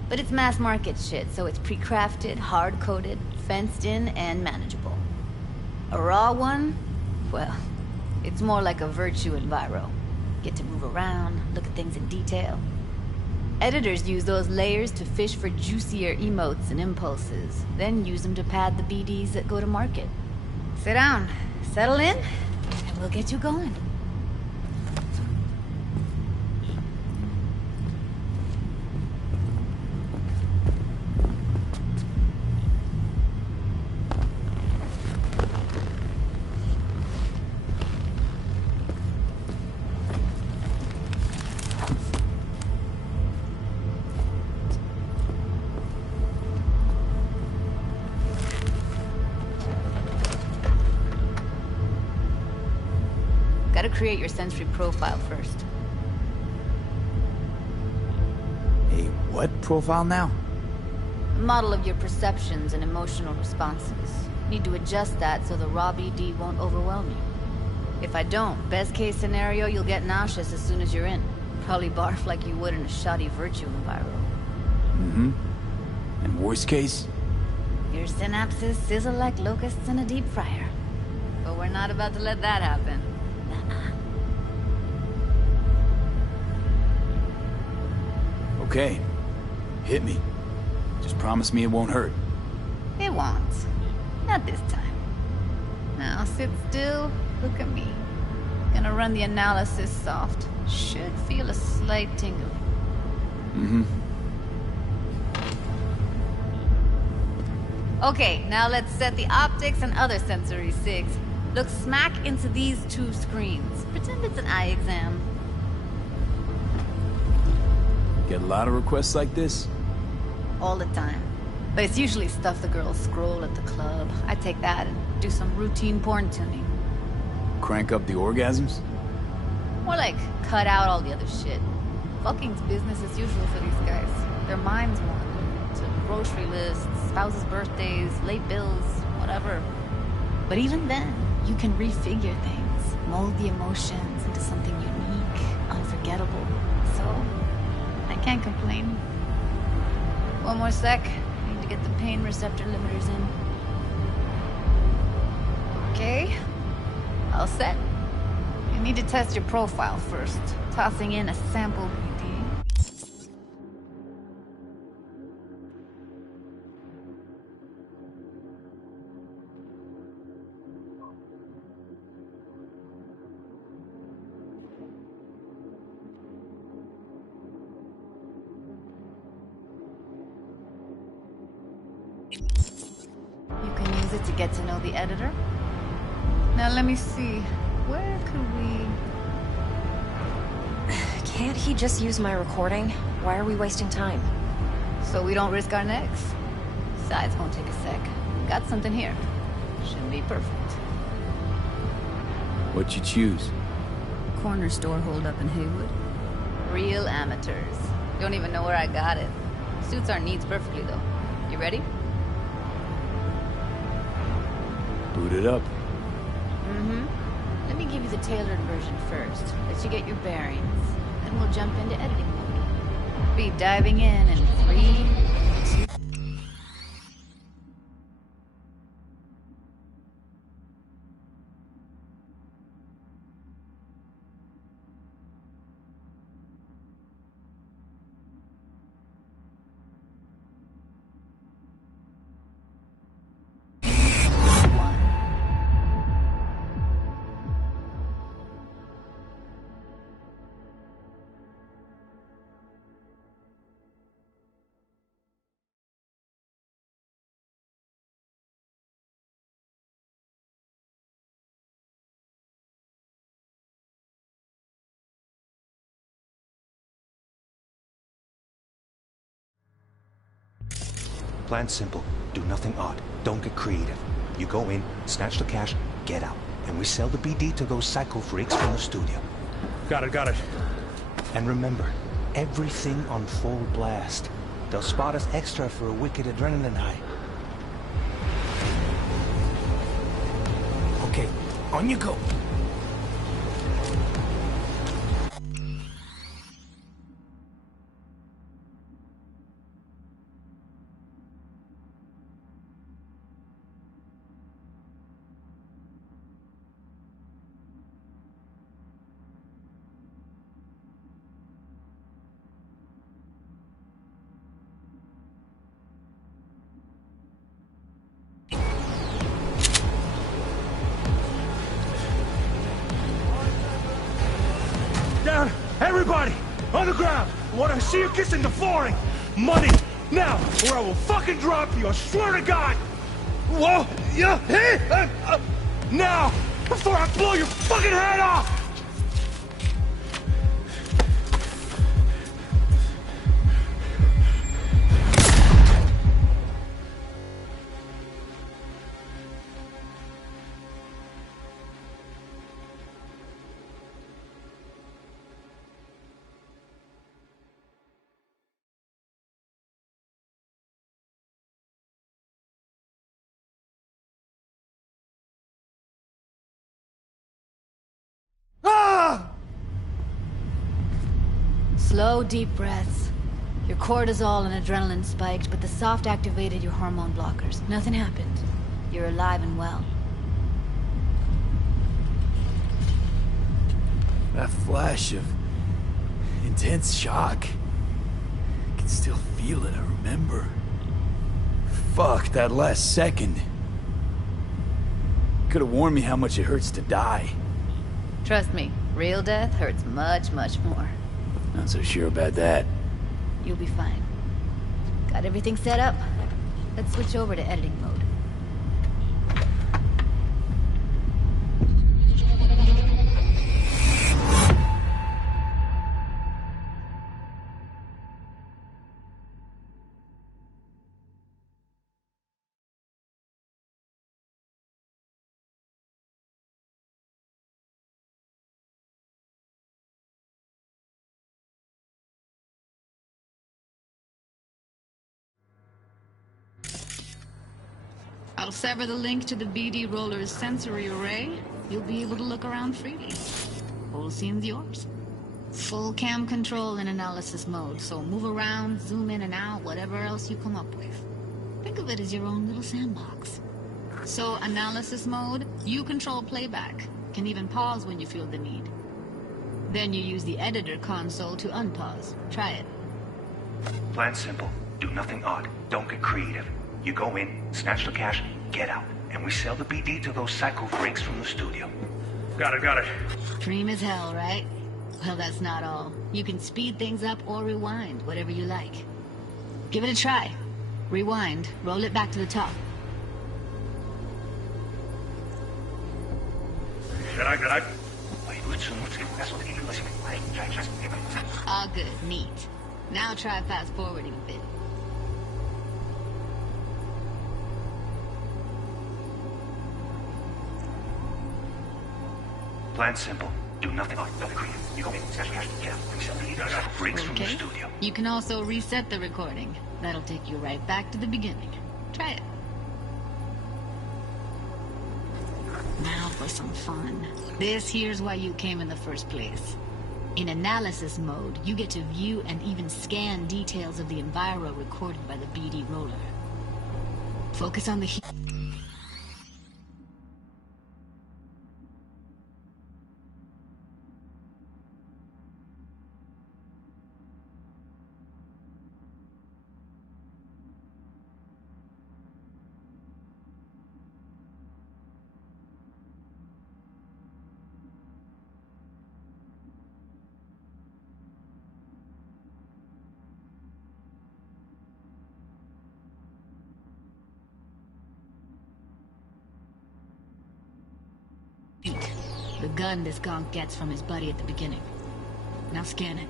But it's mass market shit, so it's pre-crafted, hard-coded, fenced in, and manageable. A raw one? Well, it's more like a virtue enviro. Get to move around, look at things in detail. Editors use those layers to fish for juicier emotes and impulses, then use them to pad the BDs that go to market. Sit down, settle in, and we'll get you going. Gotta create your sensory profile first. A what profile now? A model of your perceptions and emotional responses. Need to adjust that so the raw BD won't overwhelm you. If I don't, best case scenario, you'll get nauseous as soon as you're in. Probably barf like you would in a shoddy virtue enviro. Mm-hmm. And worst case? Your synapses sizzle like locusts in a deep fryer. But we're not about to let that happen. Okay. Hit me. Just promise me it won't hurt. It won't. Not this time. Now sit still, look at me. Gonna run the analysis soft. Should feel a slight tingle. Mm-hmm. Okay, now let's set the optics and other sensory sigs. Look smack into these two screens. Pretend it's an eye exam. Get a lot of requests like this? All the time. But it's usually stuff the girls scroll at the club. I take that and do some routine porn tuning. Crank up the orgasms? More like, cut out all the other shit. Fucking's business as usual for these guys. Their minds wander to grocery lists, spouses' birthdays, late bills, whatever. But even then, you can refigure things, mold the emotions into something unique, unforgettable. So, I can't complain. One more sec. Need to get the pain receptor limiters in. Okay. All set. You need to test your profile first. Tossing in a sample BD. You can use it to get to know the editor. Now let me see. Where could we... Can't he just use my recording? Why are we wasting time? So we don't risk our necks. Besides, won't take a sec. Got something here. Should be perfect. What'd you choose? Corner store holdup in Haywood. Real amateurs. Don't even know where I got it. Suits our needs perfectly, though. You ready? Boot it up. Mm-hmm. Let me give you the tailored version first. Let you get your bearings. Then we'll jump into editing mode. Be diving in 3, 2... Plan's simple. Do nothing odd. Don't get creative. You go in, snatch the cash, get out. And we sell the BD to those psycho freaks from the studio. Got it. And remember, everything on full blast. They'll spot us extra for a wicked adrenaline high. Okay, on you go. Down! Everybody! On the ground! I want to see you kissing the flooring! Money! Now! Or I will fucking drop you! I swear to God! Whoa! Yeah! Hey! Now! Before I blow your fucking head off! Slow, deep breaths. Your cortisol and adrenaline spiked, but the soft activated your hormone blockers. Nothing happened. You're alive and well. That flash of intense shock. I can still feel it, I remember. Fuck, that last second. Could have warned me how much it hurts to die. Trust me, real death hurts much, much more. Not so sure about that. You'll be fine. Got everything set up? Let's switch over to editing mode. I'll sever the link to the BD roller's sensory array. You'll be able to look around freely. Whole scene's yours. Full cam control in analysis mode, so move around, zoom in and out, whatever else you come up with. Think of it as your own little sandbox. So, analysis mode, you control playback. Can even pause when you feel the need. Then you use the editor console to unpause. Try it. Plan simple. Do nothing odd. Don't get creative. You go in, snatch the cash, get out. And we sell the BD to those psycho freaks from the studio. Got it. Dream as hell, right? Well, that's not all. You can speed things up or rewind, whatever you like. Give it a try. Rewind, roll it back to the top. All good, neat. Now try fast forwarding a bit. Plan simple. Do nothing odd. Don't get creative. You go in, snatch the cash, get out. We sell the BD to those psycho freaks from the studio. You can also reset the recording. That'll take you right back to the beginning. Try it. Now for some fun. This here's why you came in the first place. In analysis mode, you get to view and even scan details of the enviro recorded by the BD roller. Focus on the the gun this gonk gets from his buddy at the beginning. Now scan it.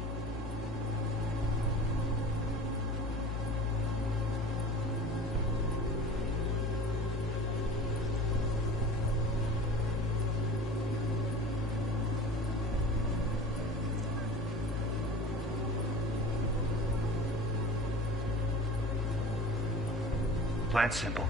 Plan simple.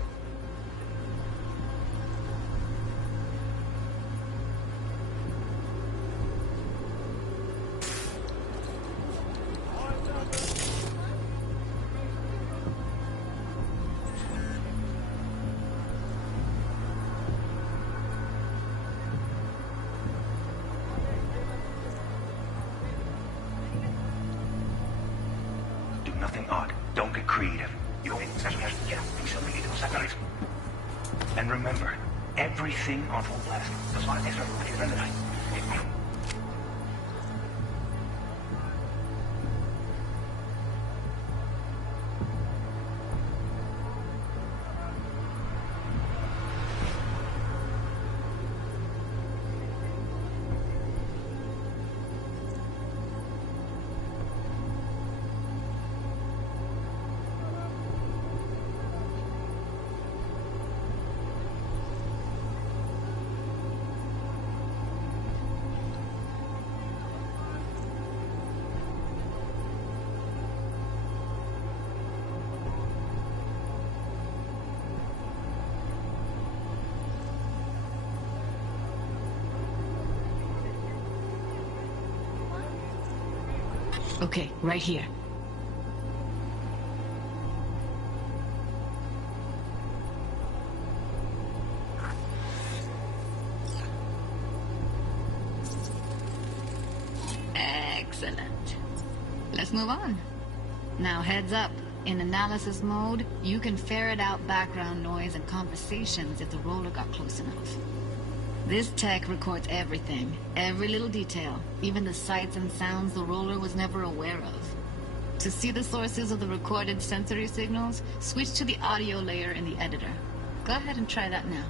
Nothing odd. Don't get creative. You go in, snatch the cash, get out. We sell the BD to those psycho freaks. And remember, everything on full blast. There's a lot of extra money at the end of the night. Okay, right here. Excellent. Let's move on. Now heads up. In analysis mode, you can ferret out background noise and conversations if the roller got close enough. This tech records everything, every little detail, even the sights and sounds the roller was never aware of. To see the sources of the recorded sensory signals, switch to the audio layer in the editor. Go ahead and try that now.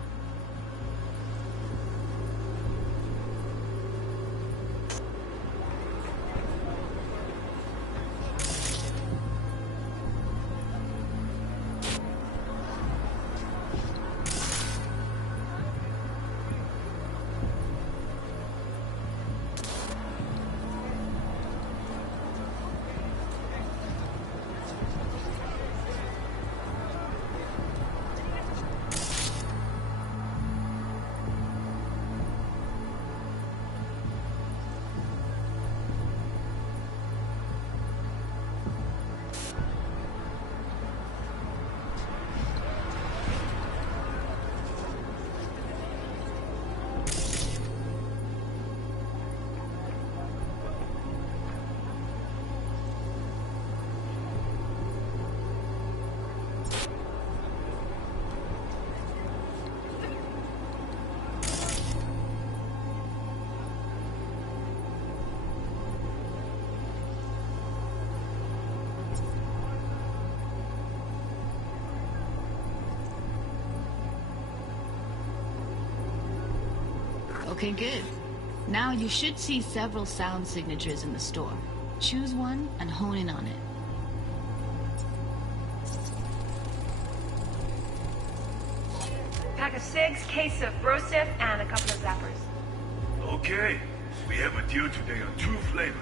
Okay, good. Now you should see several sound signatures in the store. Choose one and hone in on it. Pack of cigs, case of brosif, and a couple of zappers. Okay. We have a deal today on 2 flavors.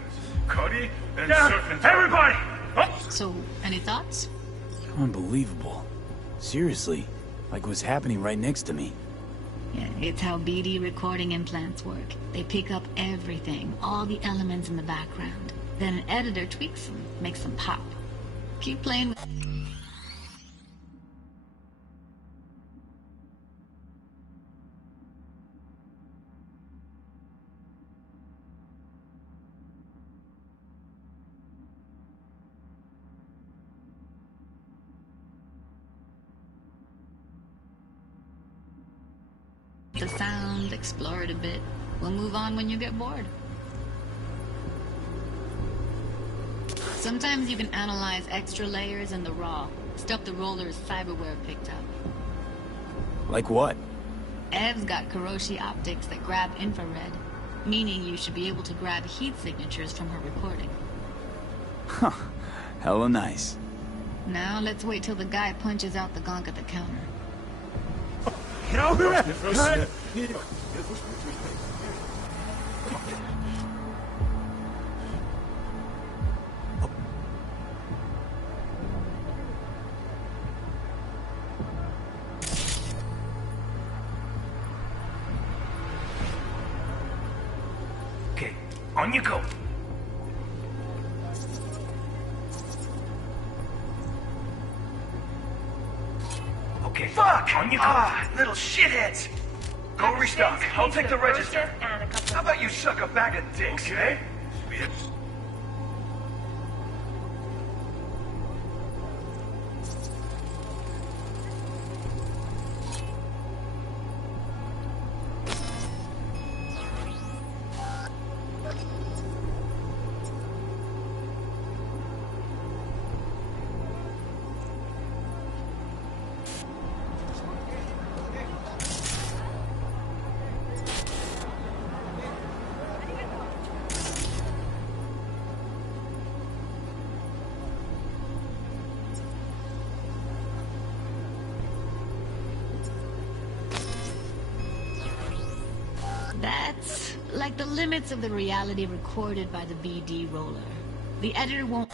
Curry and Down! surf and Everybody! So, any thoughts? Unbelievable. Seriously, like what's happening right next to me. Yeah, it's how BD recording implants work. They pick up everything, all the elements in the background. Then an editor tweaks them, makes them pop. Keep playing with... the sound, explore it a bit. We'll move on when you get bored. Sometimes you can analyze extra layers in the raw, stuff the roller's cyberware picked up. Like what? Ev's got Kiroshi optics that grab infrared, meaning you should be able to grab heat signatures from her recording. Huh. Hella nice. Now let's wait till the guy punches out the gonk at the counter. Get over here! Okay, on you go. Okay. Fuck! On you go. Little shitheads. Go restock. I'll take the register. How about you suck a bag of dicks, okay? That's like the limits of the reality recorded by the BD roller. The editor won't...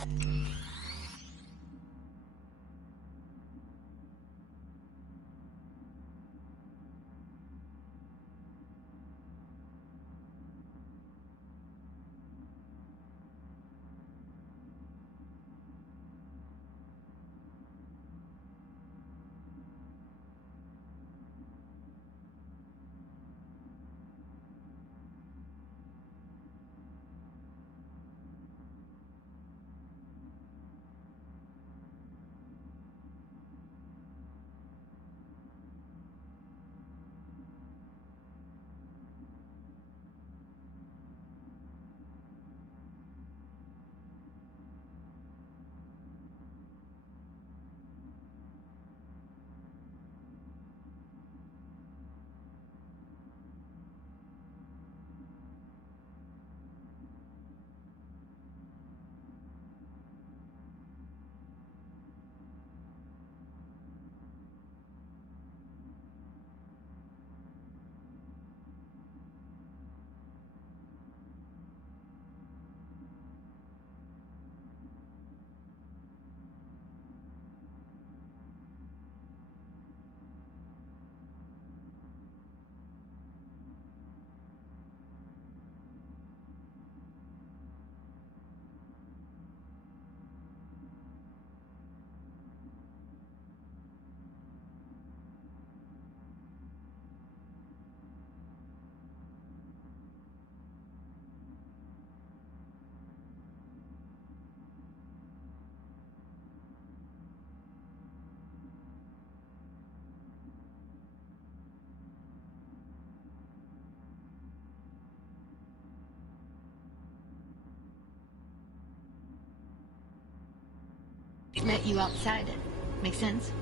let you outside it. Make sense?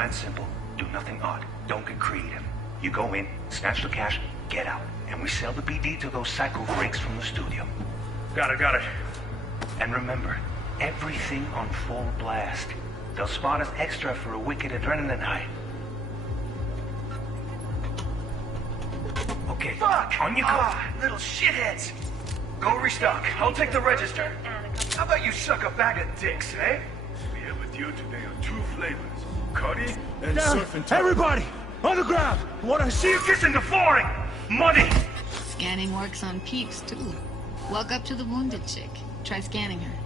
Plan simple. Do nothing odd. Don't get creative. You go in, snatch the cash, get out, and we sell the BD to those psycho freaks from the studio. Got it. And remember, everything on full blast. They'll spot us extra for a wicked adrenaline high. Okay, Fuck! on you go. Little shitheads! Go restock. I'll take the register. How about you suck a bag of dicks, eh? We have with you today are 2 flavors. Cuddy and surf and turf. Everybody! On the ground! Want to see you kissing the flooring! Money! Scanning works on peeps, too. Walk up to the wounded chick. Try scanning her.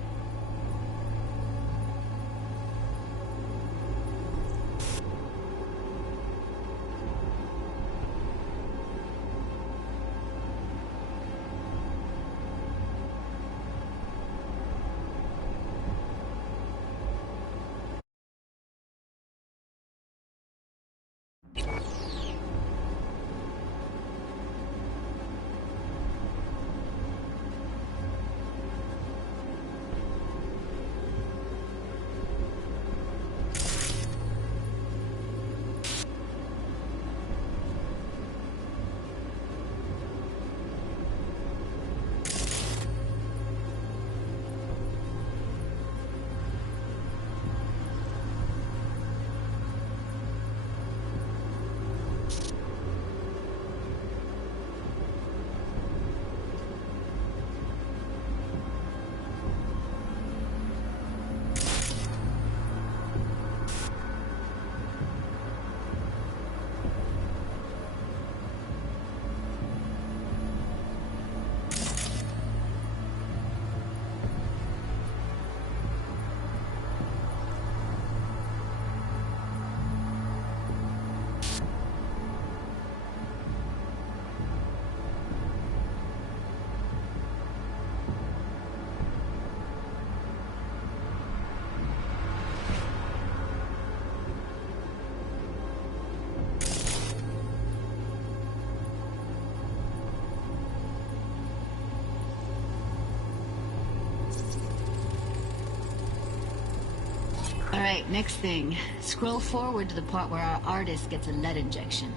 Alright, next thing. Scroll forward to the part where our artist gets a lead injection.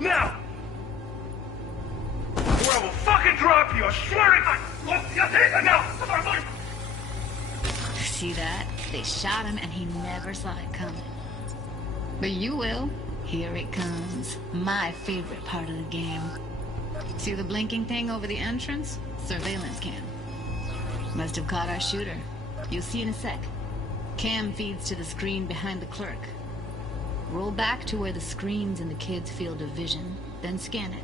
Now! Or I will fucking drop you, I swear to God! See that? They shot him and he never saw it coming. But you will. Here it comes. My favorite part of the game. See the blinking thing over the entrance? Surveillance cam. Must have caught our shooter. You'll see in a sec. Cam feeds to the screen behind the clerk. Roll back to where the screen's in the kid's field of vision, then scan it.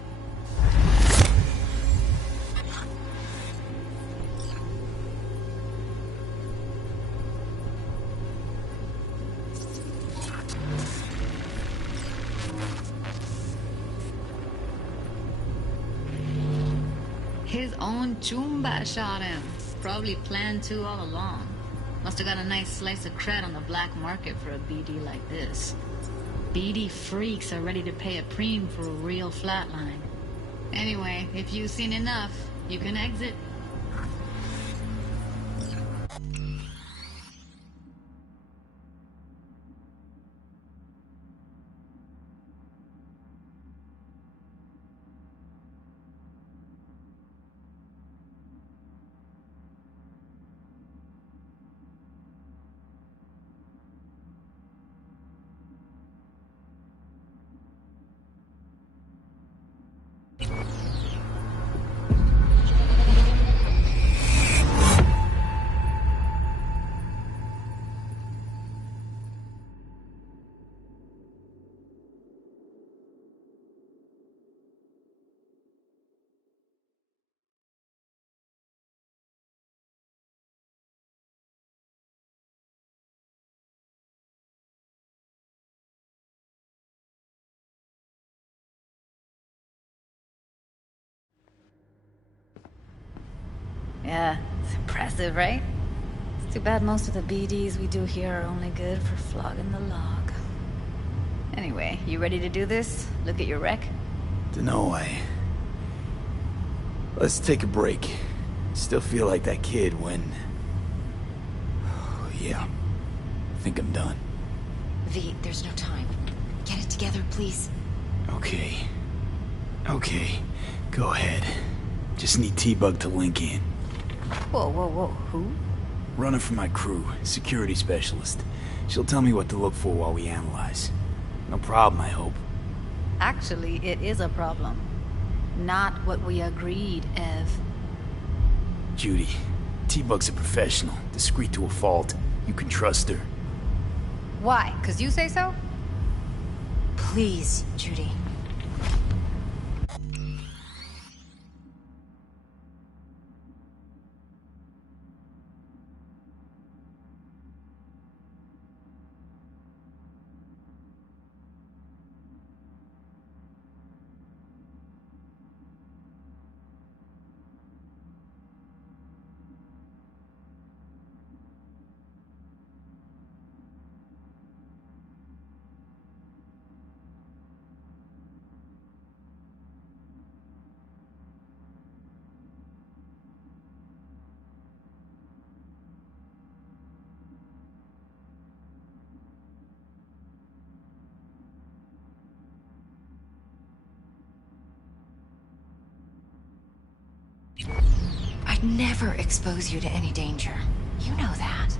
His own Chumba shot him. Probably planned to all along. Must have got a nice slice of cred on the black market for a BD like this. BD freaks are ready to pay a preem for a real flatline. Anyway, if you've seen enough, you can exit. Yeah, it's impressive, right? It's too bad most of the BDs we do here are only good for flogging the log. Anyway, you ready to do this? Look at your rec? Dunno, Let's take a break. Still feel like that kid when... Oh, yeah. I think I'm done. V, there's no time. Get it together, please. Okay. Okay. Go ahead. Just need T-Bug to link in. Whoa, whoa, whoa. Who? Running for my crew, security specialist. She'll tell me what to look for while we analyze. No problem, I hope. Actually, it is a problem. Not what we agreed, Ev. Judy, T-Bug's a professional, discreet to a fault. You can trust her. Why? 'Cause you say so? Please, Judy. I'd never expose you to any danger. You know that.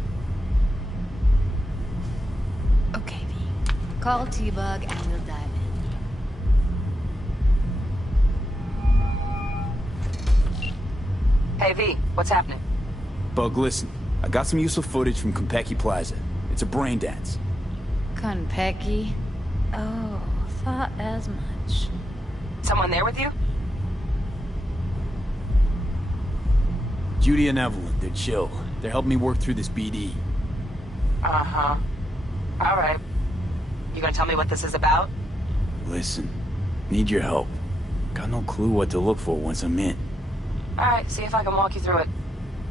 Okay, V. Call T-Bug and we'll dive in. Hey, V, what's happening? Bug, listen. I got some useful footage from Konpeki Plaza. It's a brain dance. Konpeki? Oh, thought as much. Someone there with you? Judy and Evelyn, they're chill. They're helping me work through this BD. Uh-huh. All right. You gonna tell me what this is about? Listen, need your help. Got no clue what to look for once I'm in. All right, see if I can walk you through it.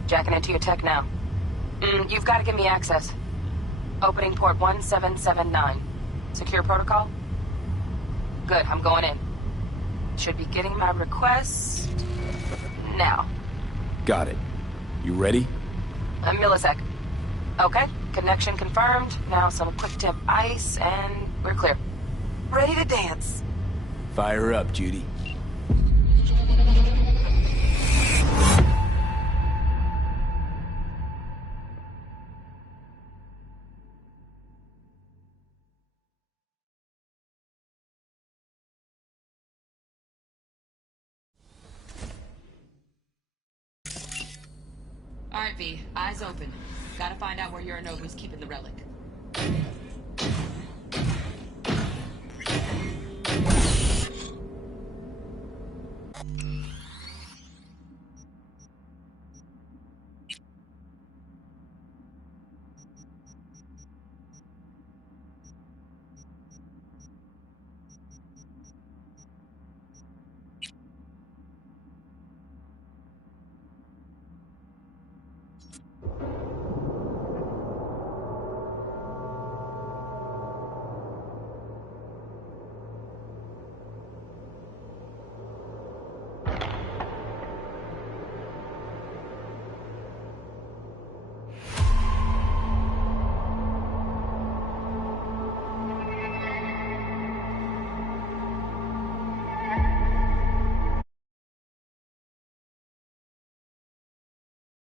Jacking into your tech now. You've got to give me access. Opening port 1779. Secure protocol? Good, I'm going in. Should be getting my request now. Got it. You ready? A millisec. Okay, connection confirmed. Now some quick tip ice, and we're clear. Ready to dance. Fire up, Judy. Alright, V. Eyes open. Gotta find out where Yorinobu's keeping the relic.